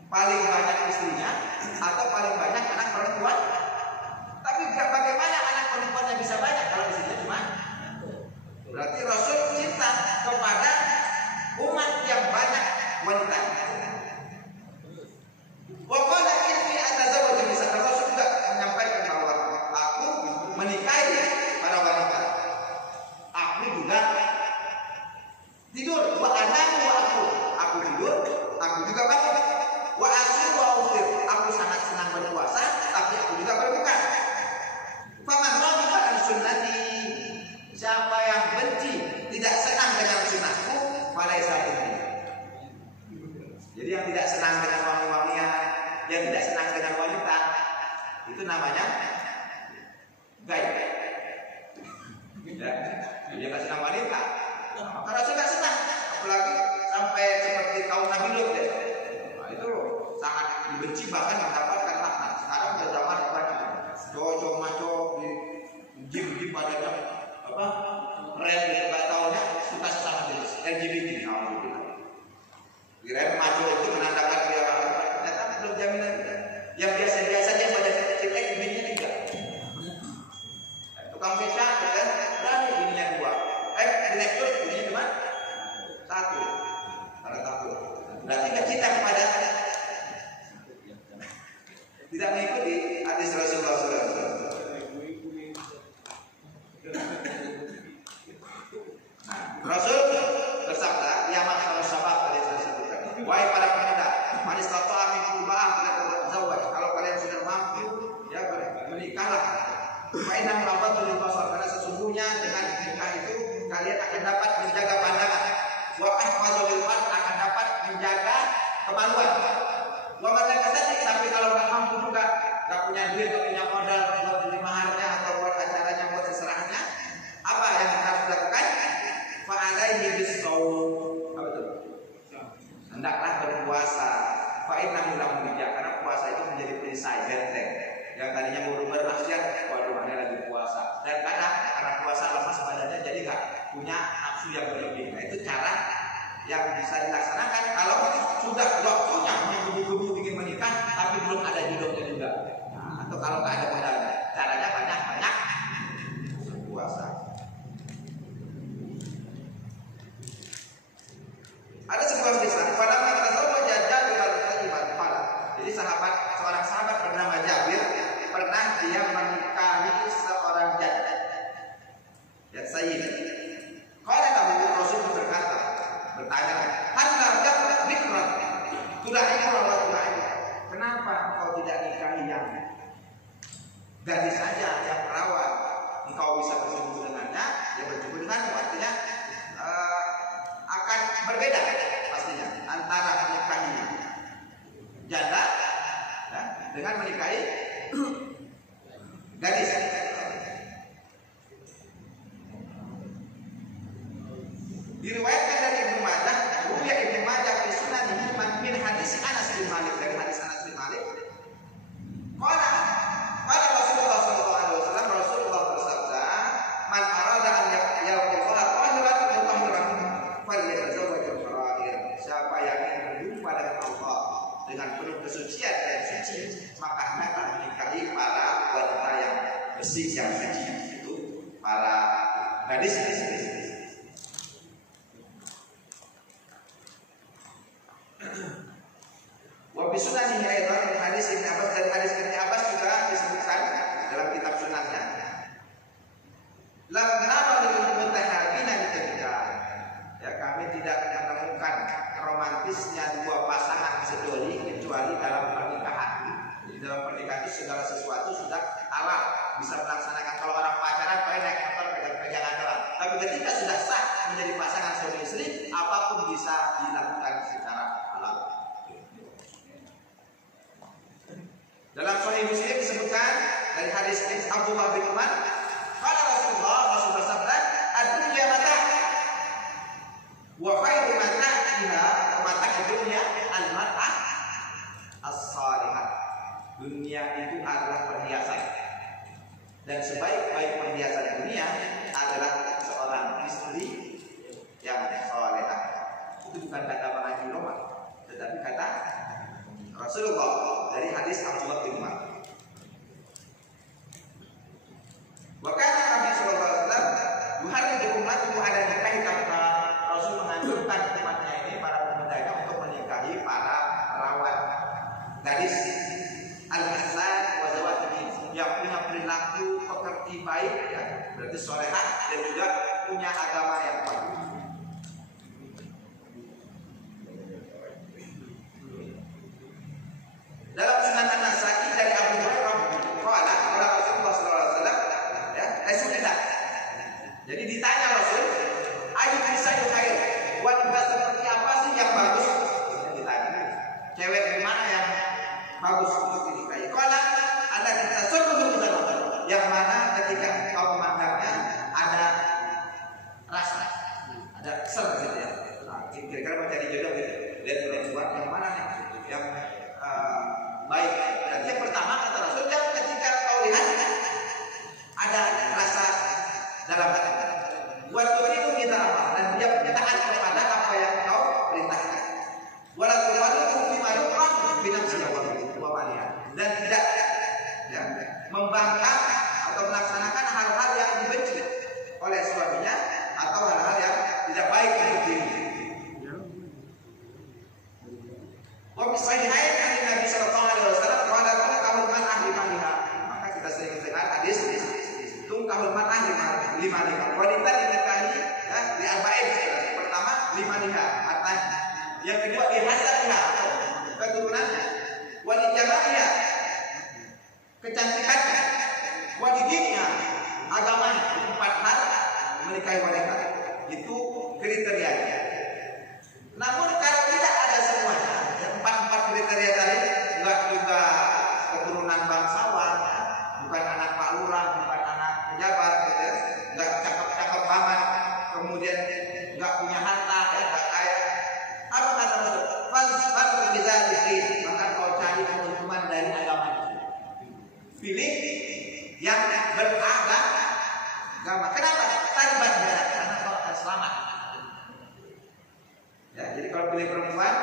paling banyak istrinya atau paling banyak dengan wanita, itu namanya gaib. Ya, dia kasih nama wanita. Maka Rasul nggak senang, apalagi sampai seperti kaum Nabi Lut ya. Nah, itu sangat dibenci, bahkan mendapatkan laknat. Sekarang zaman apa? Cowok-cowok maco di jim badannya apa? Keren gitu, nggak taunya suka sesama jenis LGBT. Kirain maco itu menandakan dia ternyata belum jaminan. Yang biasa-biasa aja pada kita bininya 3. Tukang beca kan berani bininya 2. Direktur bininya cuma 1. Karena takut. Berarti nggak cinta kepada, tidak mengikuti hadis Rasulullah SAW. Rasul bersabda, ya masyaallah sahabat, tadi saya sebutkan, wahai para pemuda, man istata'a minkum ba'ah falyatazawwaj. Kalau kalian sudah mampu, ya menikahlah. Fa inna rabatul basar, karena sesungguhnya dengan nikah itu kalian akan dapat menjaga pandangan. Wa ahfadzul farj, akan dapat menjaga kemaluan. Wa man kasati, tapi kalau nggak mampu juga, nggak punya duit, nggak punya modal buat beli maharnya atau buat acaranya, buat seserahnya, apa yang harus dilakukan? Fa'alaihi bis-shaum. Apa itu? Hendaklah berpuasa. Fa innahu lahu wija, karena puasa itu menjadi perisai benteng. Yang tadinya mau bermaksiat, waduh ini lagi puasa. Dan kadang karena puasa lemas badannya, jadi nggak punya nafsu yang berlebih. Nah, itu cara yang bisa dilaksanakan kalau sudah waktunya menggebu-gebu ingin menikah tapi belum ada jodohnya juga. Nah, atau kalau nggak ada modalnya, caranya banyak puasa. Ada sebuah kisah pada masa Jabir al-Tayyiban Fala. Jadi seorang sahabat bernama Jabir pernah dia menikahi seorang janda. Ya Sayyid. Qala lahu Rasul bertanya, "Hal Jabir bikran? Tudaiku wa tudaiku. Kenapa engkau tidak nikahi yang gadis saja, yang perawan? Engkau bisa berjumpa dengannya, dia berjumpa denganmu. Artinya akan berbeda pastinya antara menikahi janda ya, dengan menikahi gadis. Diriwayatkan dari Ibnu Majah, Ruya Ibnu Majah di Sunan min hadis Anas bin Malik, dari hadis Anas bin Malik. Qala Rasulullah sallallahu alaihi wasallam, Rasulullah bersabda, "Man arada an yaqula qahiran mutahhiran falyatazawwaj al-fara'ir." Siapa yang ingin berjumpa dengan Allah dengan penuh kesucian dan suci, maka hendaklah menikahi para wanita yang bersih, yang suci, itu para gadis. Wa bi sunanihi aidan, dari hadis Ibnu Abbas, dari hadis Ibnu Abbas juga disebutkan dalam kitab sunannya, lam nara lil mutahabina bitilka. Ya, kami tidak menemukan romantisnya dua pasangan sejoli kecuali dalam pernikahan. Jadi dalam pernikahan itu segala sesuatu sudah halal, bisa melaksanakan. Kalau orang pacaran naik motor pegang-pegangan doang. Tapi ketika sudah sah menjadi pasangan suami istri, apapun bisa dilakukan secara halal. Dalam Sahih Muslim disebutkan dari hadis Abdullah bin Umar, qala Rasul bersabda, "Ad-dunya mata' wa khairu mata'iha mata' dunya al-mar'ah as-salihah." Dunia itu adalah perhiasan, dan sebaik-baik perhiasan dunia adalah seorang istri yang salehah. Itu bukan kata Bang Haji Roman, tetapi kata Rasulullah dari hadis Abdullah bin Umar. Wa kana Nabi sallallahu alaihi wasallam yuharridu ummatahu ala nikahi kafar. Rasul menganjurkan umatnya ini, para pemudanya, untuk menikahi para perawan gadis al-hasan wa zawatihi, yang punya perilaku pekerti baik, ya, berarti solehah, dan juga punya agama yang bagus. Dalam Sunan An-Nasa'i dari Abu Hurairah, qala Rasulullah sallallahu alaihi wasallam, ya, jadi ditanya Rasul, ayu nisa'il khair, wanita seperti apa sih yang bagus? Ditanya, cewek gimana yang bagus untuk dinikahi? mengembangkan atau melaksanakan hal-hal yang dibenci oleh suaminya atau hal-hal yang tidak baik untuk dirinya. Wa fi sahihain an Nabi sallallahu alaihi wasallam qala tungkahul mar'ah limaniha. Maka kita sering dengar hadis tungkahul mar'ah limaniha. Wanita dinikahi ya di arba'in. Pertama limaniha, hartanya. Yang kedua dihasabiha, keturunannya. Wa li jamaliha, kecantikannya. Wa li dinnya, agamanya. Empat hal menikahi wanita. Itu kriterianya. Namun kalau tidak ada semuanya, empat kriteria tadi, enggak juga keturunan bangsawan, ya, bukan anak Pak Lurah, bukan anak pejabat, gitu ya, enggak cakep-cakep banget, kemudian enggak punya harta, ya, enggak kaya. Apa kata Rasul? Fasfar bizatihi, maka kau cari keuntungan dari agamanya. Pilih yang beragama. Kenapa? Tarbat ya, karena kau akan selamat. Ya, jadi kalau pilih perempuan,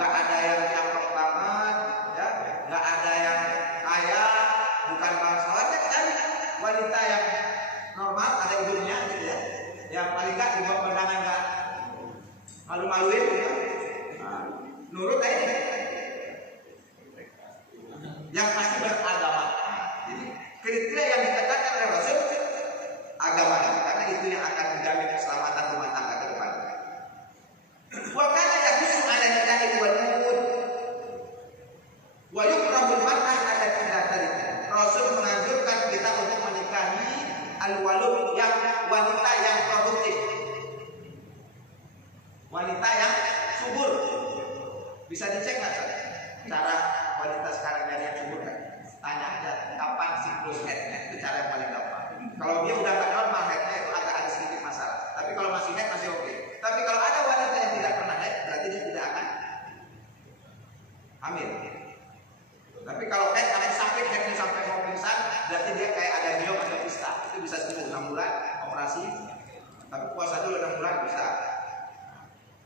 nggak ada yang cakep banget, ya, nggak ada yang kaya, bukan bangsawan, ya, cari wanita yang normal, ada hidupnya, gitu ya, yang paling nggak dibawa pandangan nggak malu-maluin, gitu. Nah, nurut aja, yang pasti beragama. Jadi kriteria yang dikatakan oleh Rasul agama, karena itu yang akan menjamin keselamatan rumah tangga ke depan. Wa kana yaqusu ala nikahi wal mawud wa yukrahul mar'ah ala kidatari. Rasul menganjurkan kita untuk menikahi al-walud, yang wanita yang produktif, wanita yang subur. Bisa dicek nggak cara wanita sekarang dari yang subur kan? Tanya aja kapan siklus headnya, itu cara yang paling gampang. Kalau dia udah nggak normal headnya, itu agak ada sedikit masalah. Tapi kalau masih head masih oke. Tapi kalau ada wanita yang tidak pernah head, berarti dia tidak akan hamil. Tapi kalau head ada sakit, headnya sampai mau pingsan, berarti dia kayak ada biom atau kista. Itu bisa sembuh 6 bulan operasi. Tapi puasa dulu 6 bulan bisa.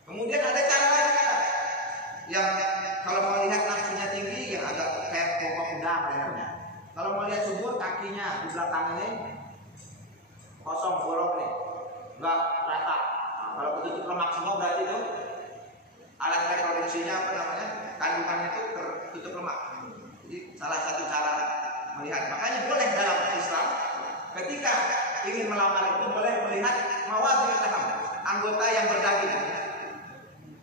Kemudian ada cara lain yang kalau mau lihat nafsunya tinggi, yang agak kayak pompa udang lehernya. Kalau mau lihat subur, kakinya di belakang ini kosong, bolong nih, nggak rata. Nah, kalau begitu lemak semua berarti itu alat reproduksinya apa namanya, kandungannya itu tertutup lemak. Jadi salah satu cara melihat. Makanya boleh dalam Islam ketika ingin melamar itu boleh melihat mawadhil taham, anggota yang berdaging.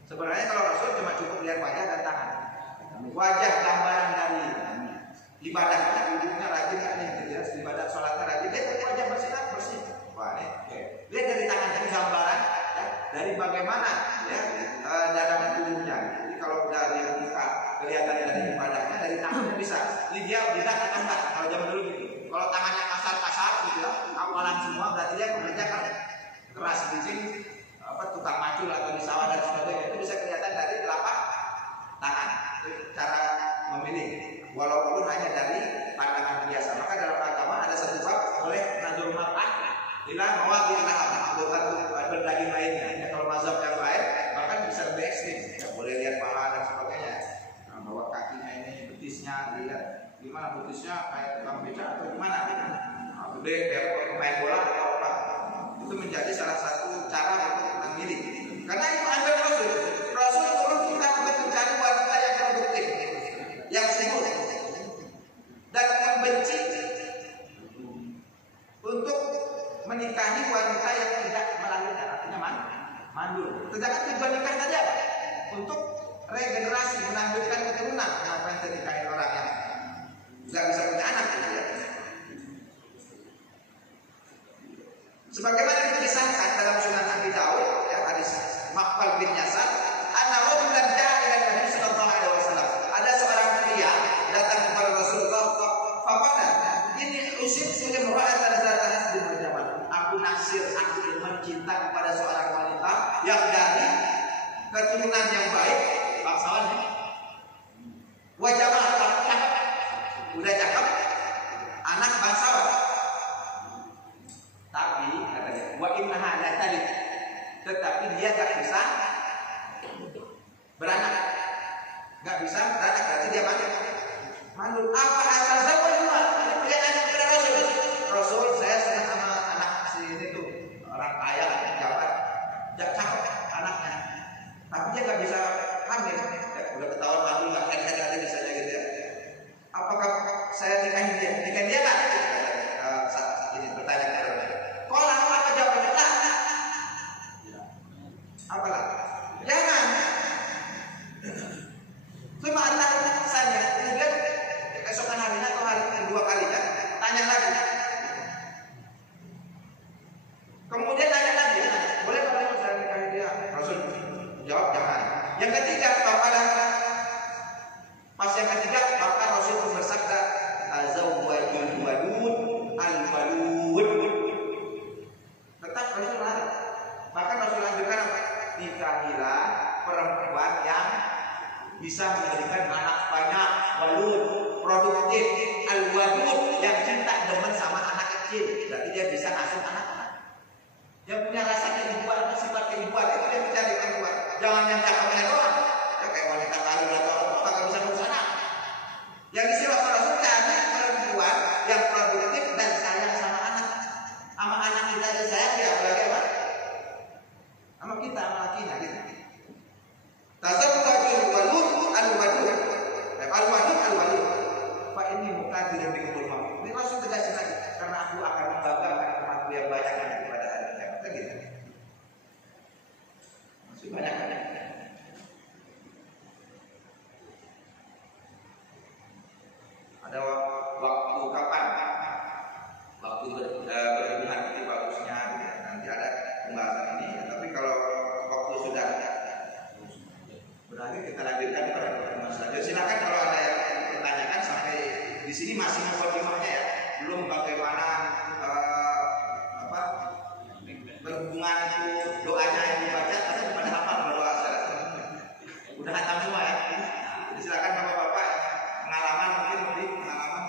Sebenarnya kalau Rasul cuma cukup lihat wajah dan tangan. Wajah gambaran dari ibadahnya, hidupnya rajin kan nih, gitu ya, ibadah sholatnya rajin, dia wajah bersinar bersih. Wah, nih, lihat dari tangan, itu gambaran ya, dari bagaimana ya dalam tubuhnya. Jadi kalau dari muka kelihatan dari ibadahnya, dari tangannya bisa. Ini dia tidak atau enggak? Kalau zaman dulu gitu. Kalau tangannya kasar-kasar gitu ya, apalan semua, berarti dia bekerja kan keras, bising, tukang macul atau di sawah dan sebagainya. Itu bisa kelihatan dari telapak tangan. Itu cara memilih. Walaupun hanya dari pandangan biasa. Maka dalam agama ada satu bab boleh nazar mar'ah ila mawadhil taham, anggota berdaging lainnya. Ya, kalau mazhab yang lain bahkan bisa lebih ekstrim. Ya, boleh lihat paha dan sebagainya. Nah, bahwa kakinya ini betisnya dilihat gimana, betisnya kayak tukang beca atau gimana? Nah, gede kayak pemain bola atau apa? Itu menjadi salah satu cara untuk memilih. Karena itu anjuran Rasul. Rasul turun kita untuk mencari wanita yang produktif, yang subur, dan membenci untuk menikahi wanita yang tidak melahirkan, artinya mandul. Sedangkan tujuan nikah tadi apa? Untuk regenerasi, melanjutkan keturunan. Kenapa yang nikahi orang yang nggak bisa punya anak? Sebagaimana dikisahkan dalam Sunan Abi Daud, ya, hadis Maqbal bin Yasar, anna rajulan da'a ila Nabi sallallahu alaihi wasallam. Ada seorang pria datang kepada Rasulullah, faqala, "Inni usibtu imra'atan zata hasbin wa jamal." Aku naksir, aku mencinta kepada seorang wanita yang dari keturunan yang baik, bangsawan ya. Wa jamal, cakep. Udah cakep, anak bangsawan. Tapi katanya, wa innaha la talid, tetapi dia gak bisa beranak, gak bisa beranak, berarti dia mati. Manul apa asal zawal dua? Ada pilihan yang kepada dia bisa asuh anak-anak. Yang punya rasa keibuan, sifat keibuan itu dia mencari keibuan. Jangan yang cakapnya doang. Ya kayak wanita karir atau apa nggak bisa ngurus anak. Yang isi waktu Rasul hanya perempuan yang produktif dan sayang sama anak. Sama anak kita aja sayang ya, apalagi apa? Sama kita, sama lakinya gitu. Tazawwajul walud al-walud. Al-walud al-walud. Pak ini muka tidak dikubur maut. Ini Rasul tegasin lagi karena aku akan membanggakan umatku yang banyak nanti pada hari kiamat. Gitu. Masih banyak kan? Ada waktu kapan? Waktu berhubungan itu bagusnya. Gitu. Nanti ada pembahasan ini. Tapi kalau waktu sudah berakhir kita lanjutkan pada pertemuan selanjutnya. Silakan kalau ada yang ditanyakan sampai di sini masih mukadimahnya ya, belum bagaimana berhubungan itu doanya yang dibaca, tapi pada hafal doa udah hatam semua ya. Jadi silakan bapak-bapak pengalaman mungkin lebih pengalaman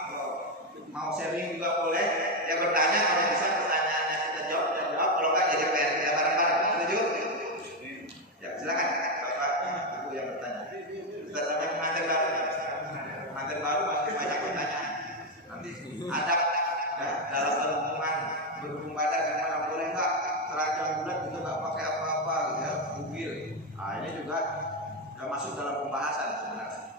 mau sharing juga boleh. Ya bertanya kalau bisa pertanyaannya kita jawab dan jawab, kalau nggak jadi PR kita bareng-bareng. Setuju? Ya silakan bapak ibu yang bertanya. Kita sampai pengantin baru. Pengantin baru masih banyak pertanyaan. Nanti ada ya, dalam berhubung pada gimana boleh nggak seragam bulat itu nggak pakai apa-apa gitu ya, bugil. Nah ini juga masuk dalam pembahasan sebenarnya.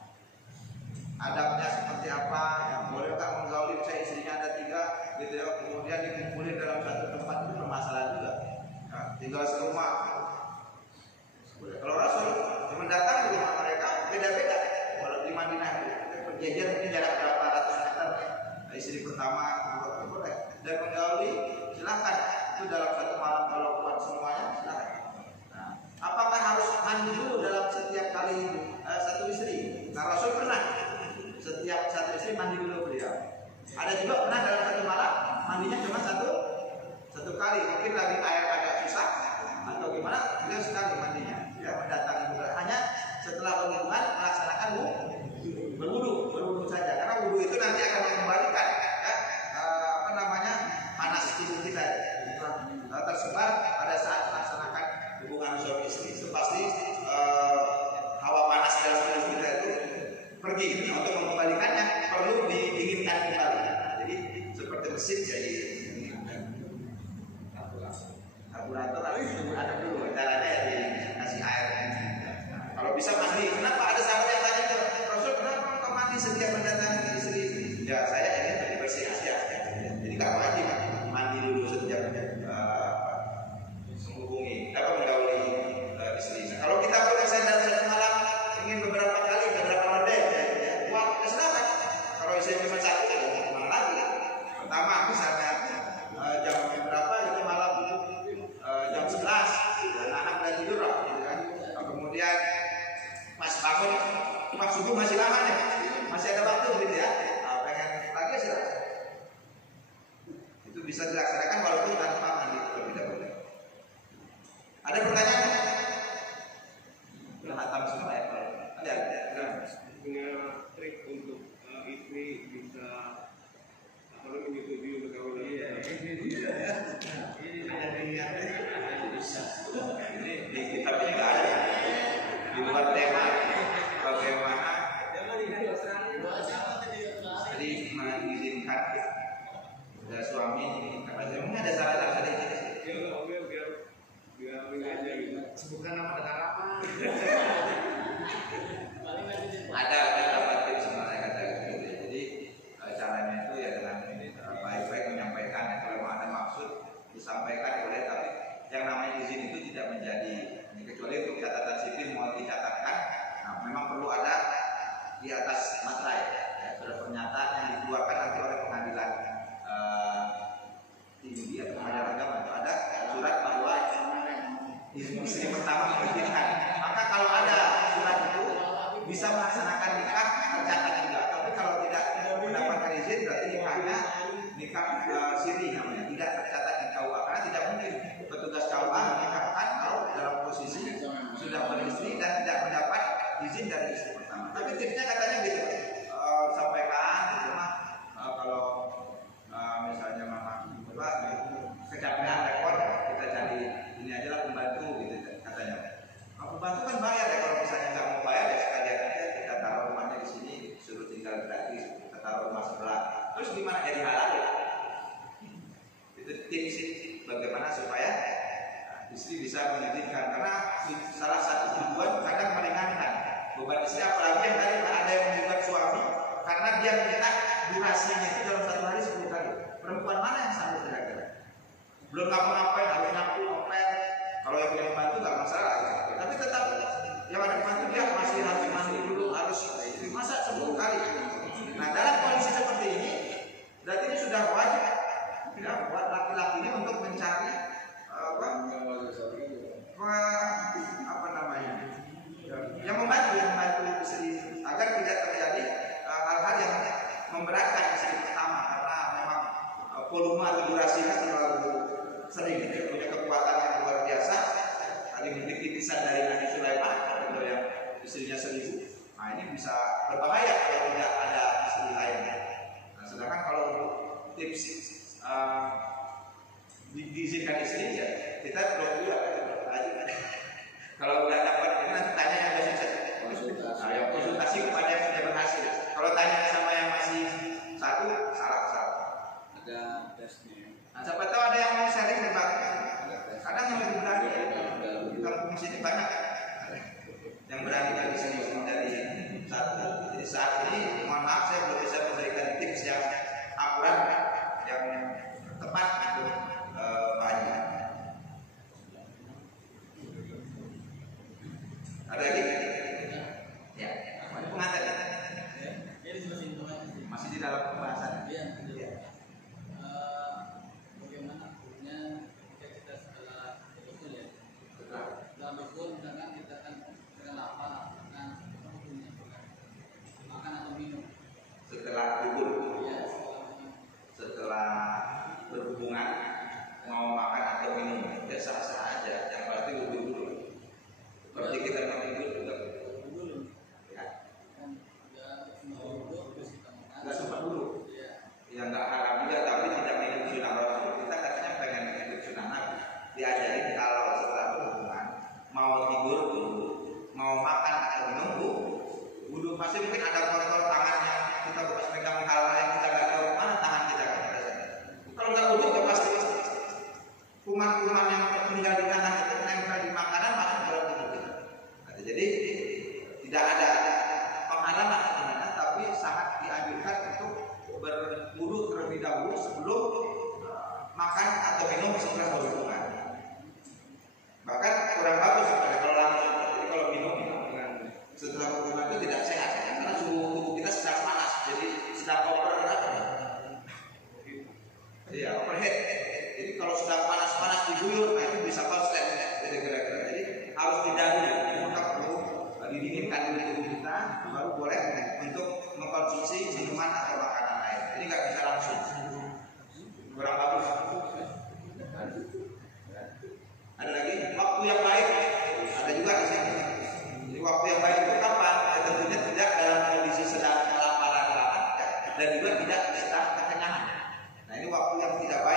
Adabnya seperti apa? Yang boleh nggak menggauli saya istrinya ada 3 gitu ya, kemudian dikumpulin dalam satu tempat itu bermasalah juga. Nah, tinggal serumah. Kalau Rasul cuma datang di rumah mereka beda-beda. Kalau di Madinah berjejer mungkin jarak berapa ratus meter. Nah, istri pertama boleh. Dan menggauli silakan. Itu dalam satu malam kalau kuat semuanya silakan. Nah, apakah harus mandi dulu dalam setiap kali satu istri? Nah Rasul pernah setiap satu istri mandi dulu beliau. Ada juga pernah dalam satu malam mandinya cuma satu kali. Mungkin lagi air agak susah atau gimana, beliau sekali mandinya. Ya mendatangi hanya setelah berhubungan melaksanakan berwudu saja. Karena wudu itu nanti akan mengembalikan ya, panas tubuh kita tersebar pada saat melaksanakan hubungan suami istri. Pasti hawa panas dalam tubuh kita itu pergi. Nah, untuk mengembalikannya perlu didinginkan kembali. Jadi seperti mesin jadi karburator ada dulu caranya dikasih air. Nah, kalau bisa mandi. Kenapa ada sahabat yang tanya ke Rasul, kenapa engkau mandi setiap mendatangi istri? Ya saya ingin jadi bersih aja. Jadi nggak wajib mandi dulu setiap menghubungi atau menggauli istri. Nah, kalau kita berusaha dalam satu malam ingin beberapa kali, beberapa model, ya, buat kesenangan. Kalau istri cuma satu, ya kemana lagi? Pertama misalnya jam berapa itu malam jam 11 dan anak udah tidur gitu kan. Nah, kemudian pas bangun pas subuh masih lama nih, masih ada waktu gitu ya. Nah, pengen lagi silakan. Itu bisa dilaksanakan walaupun tanpa mandi terlebih dahulu. Ada pertanyaan? Udah hatam semua ya? Ada. Punya trik untuk istri bisa menyetujui untuk kawin. Ini di kitab ini nggak ada. Di luar tema bagaimana jadi mengizinkan suami karena memang ada syarat tadi. Biar aja gitu. Sebutkan nama dan alamat. Ada tips sebenarnya kata gitu. Jadi caranya itu ya dengan baik-baik menyampaikan. Kalau mau ada maksud disampaikan boleh, tapi yang namanya izin itu tidak menjadi kecuali untuk catatan sipil mau dicatatkan. Nah, memang perlu ada di atas materai ya, surat pernyataan yang dikeluarkan nanti oleh pengadilan tinggi atau pengadilan agama itu ada surat bahwa istri pertama mengizinkan. Maka kalau ada surat itu bisa melaksanakan nikah tercatat juga. Tapi kalau tidak mendapatkan izin berarti nikah siri namanya, tidak tercatat di KUA. Karena tidak mungkin petugas KUA menikahkan kalau dalam posisi sudah beristri dan tidak mendapat izin dari istri pertama. Tapi tipsnya katanya gitu, sampaikan gitu mah kalau misalnya mama sebelah. Terus gimana jadi halal ya? Itu tips bagaimana supaya istri bisa mengizinkan, karena salah satu tujuan kadang meringankan beban istri, apalagi yang tadi ada yang melibat suami karena dia minta durasinya itu dalam 1 hari 10 kali. Perempuan mana yang sanggup terjaga? Belum ngapa-ngapain, harus nyapu, ngepel. Kalau yang punya pembantu nggak masalah, tapi tetap yang ada pembantu dia masih harus mandi dulu, harus masak 10 kali. Nah, dalam kondisi seperti ini berarti ini sudah wajib ya buat laki-laki ini untuk mencari apa namanya yang membantu istri agar tidak terjadi hal-hal yang memberatkan istri pertama, karena memang volume atau durasinya terlalu sering, dia punya kekuatan yang luar biasa. Tadi mungkin titisan dari Nabi Sulaiman atau yang istrinya 1000. Nah, ini bisa berbahaya kalau tidak ada istri lainnya. Nah, sedangkan kalau tips diizinkan istri ya kita belum aja. Kalau udah dapat ini nanti tanya yang udah sukses. Nah, yang konsultasi kepada yang sudah berhasil. Kalau tanya sama yang masih satu, salah. Ada tesnya. Nah, siapa tahu ada yang mau sharing debat. Kadang yang lebih berani. Di kampung sini banyak yang berani dari sini dari satu. Jadi saat ini mohon maaf saya belum bisa memberikan tips yang akurat, yang tepat untuk banyak. Ada lagi? Ya, pengantin. Masih di dalam pembahasan. Bagaimana hukumnya jika kita setelah betul ya? Setelah betul, misalkan kita akan dengan apa? Makan hukumnya makan atau minum. Setelah kubur. Ya, Setelah berhubungan mau makan atau minum, ya sah-sah aja. Yang pasti wudhu dulu. Seperti kita mau tidur juga dulu. ya. Kan udah mau dulu terus kita makan. Nggak sempat dulu. Iya. Ya nggak haram juga, tapi tidak minum sunnah Rasul. Kita katanya pengen minum sunnah Nabi. Diajarin kalau setelah berhubungan mau tidur dulu, mau makan atau minum wudhu. Pasti mungkin ada kotor tangan yang kita bekas pegang hal yang kita nggak tahu mana tangan kita kan. Kalau nggak wudhu ya pasti kuman-kuman yang tertinggal di tangan itu nempel di makanan masuk dalam tubuh kita. Nah, jadi tidak ada penghalangan sebenarnya, tapi sangat dianjurkan untuk berwudu terlebih dahulu sebelum makan atau minum setelah berhubungan. Bahkan kurang bagus kalau langsung, jadi kalau minum setelah berhubungan itu tidak sehat karena suhu tubuh kita sedang panas, jadi sedang overheat. Iya, overheat. Jadi kalau sedang panas-panas diguyur, nah itu bisa konslet. Jadi kira-kira jadi harus didahului. Kita perlu didinginkan dulu tubuh kita, baru boleh untuk mengkonsumsi minuman atau makanan lain. Jadi nggak bisa langsung. Kurang bagus. Ada lagi waktu yang baik. Ada juga di sini. Jadi waktu yang baik itu kapan? Ya, tentunya tidak dalam kondisi sedang kelaparan dan juga tidak sedang kekenyangan. Nah, ini waktu yang tidak baik.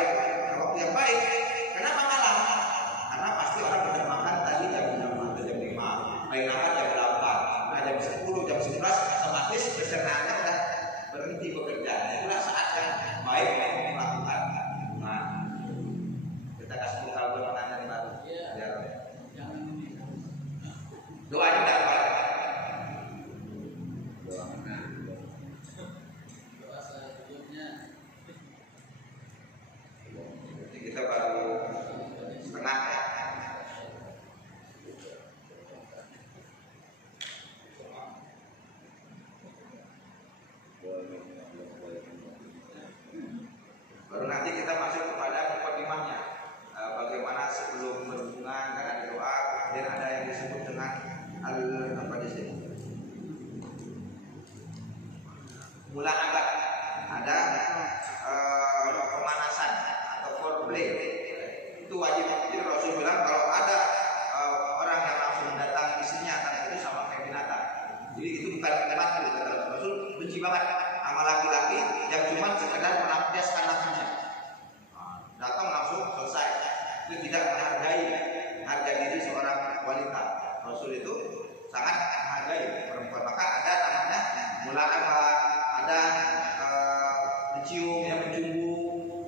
mencium, yang mencumbu,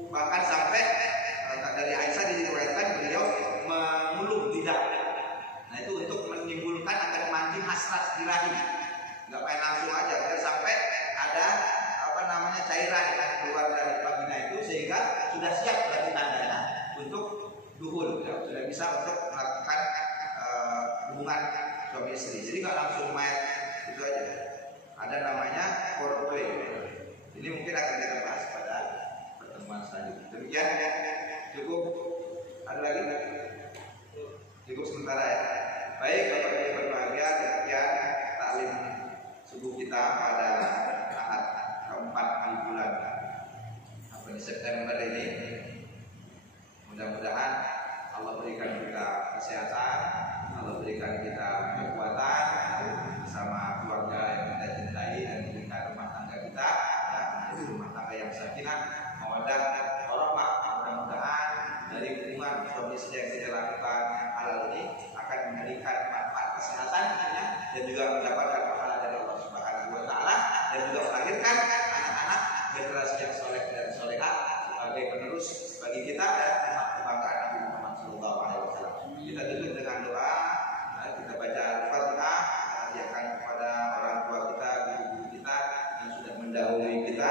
bahkan sampai dari Aisyah diriwayatkan beliau mengulum lidah. Nah itu untuk menimbulkan agar memancing hasrat di rahim. Nggak main langsung aja, sampai ada cairan yang keluar dari vagina itu sehingga sudah siap berarti tandanya untuk duhul, ya, sudah bisa untuk melakukan hubungan suami istri. Jadi nggak langsung main itu aja. Ada namanya foreplay. Ini mungkin akan kita bahas pada pertemuan selanjutnya. Demikian, cukup. Ada lagi? Cukup sementara ya. Baik, Bapak Ibu berbahagia, demikian taklim subuh kita pada saat keempat di bulan September ini. Mudah-mudahan Allah berikan kita kesehatan, Allah berikan kita kekuatan bersama keluarga yang kita cintai dan berikan rumah tangga kita ya, menjadi rumah tangga yang sakinah, mawaddah, warahmah. Mudah-mudahan dari hubungan suami istri yang kita lakukan yang halal ini akan memberikan manfaat kesehatan dan juga mendapatkan pahala dari Allah Subhanahu wa taala dan juga melahirkan anak-anak generasi yang soleh dan solehah sebagai penerus bagi kita dan kebanggaan Nabi Muhammad SAW. Kita tutup dengan doa, kita baca Al-Fatihah, hadiahkan kepada orang tua kita, guru-guru kita yang sudah mendahului kita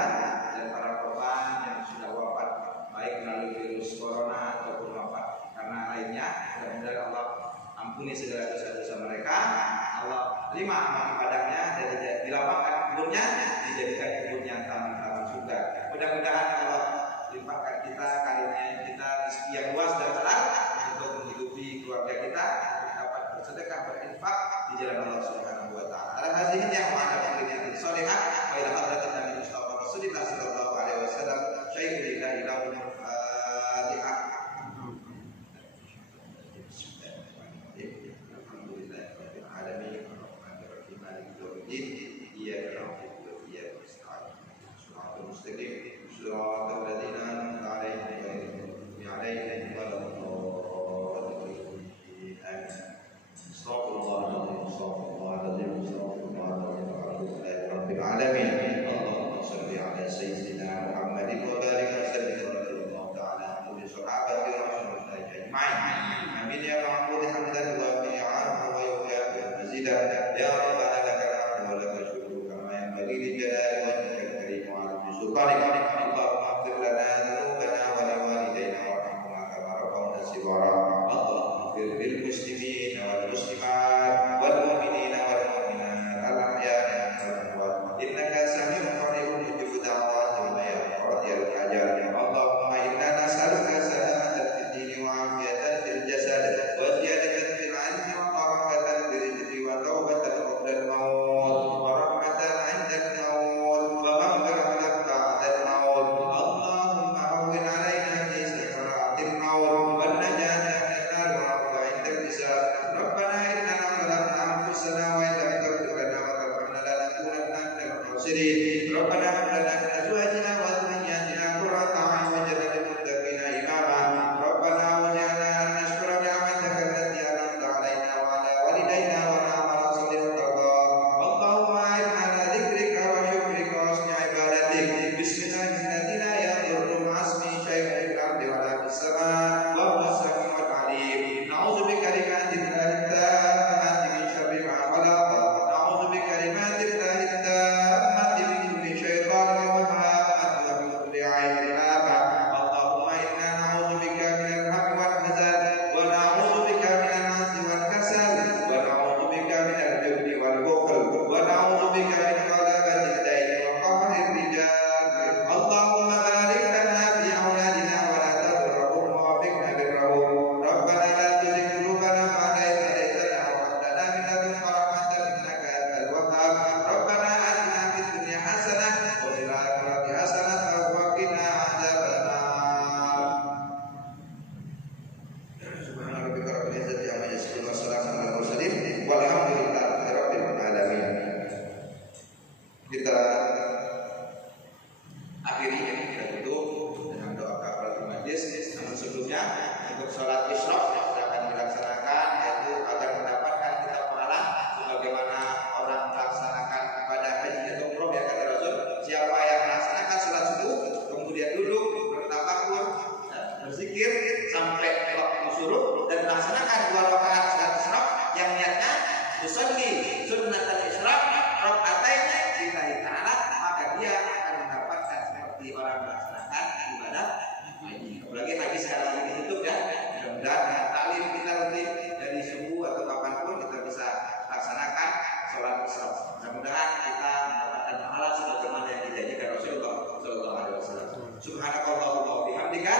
dan para korban yang sudah wafat baik melalui virus corona ataupun wafat karena lainnya. Mudah-mudahan Allah ampuni segala dosa-dosa mereka, Allah terima amal ibadahnya dan dilapangkan kuburnya, dijadikan kuburnya taman-taman surga. Mudah-mudahan Allah limpahkan kita, karunia kita rezeki yang luas dan halal untuk menghidupi keluarga kita, dapat bersedekah, berinfak di jalan Allah Subhanahu wa taala. Ala hadhihi ni'mah wa ni'matin salihah wa ila hadratin Nabi Mustafa Rasulullah sallallahu alaihi wasallam. Syai'un lillahi lahu al-Fatihah. Alhamdulillahirabbil alamin. Arrahmanirrahim. Maliki yaumiddin. Iyyaka na'budu wa iyyaka nasta'in. Shiratal mustaqim. Shiratal ladzina an'amta 'alaihim ghairil maghdubi 'alaihim waladdallin. Amin. Astagfirullahaladzim. Astagfirullahaladzim. Astagfirullahaladzim. Alhamdulillahirabbil alamin. Allahumma shalli 'ala sayyidina Muhammadin wa barik 'ala sayyidina Rasulullah ta'ala wa sahabati Rasulullah ajma'in. Amin ya ma'bud hamdan wa bi'ahu wa yukafi mazidah ya rabbana lakal hamdu wa lakal syukru kama yanbaghi li jalali wajhikal karim wa 'azimi sultanik. Allahumma ighfir lana dhunubana wa li walidayna warhamhuma kama rabbawna Subhanakallahumma wa bihamdika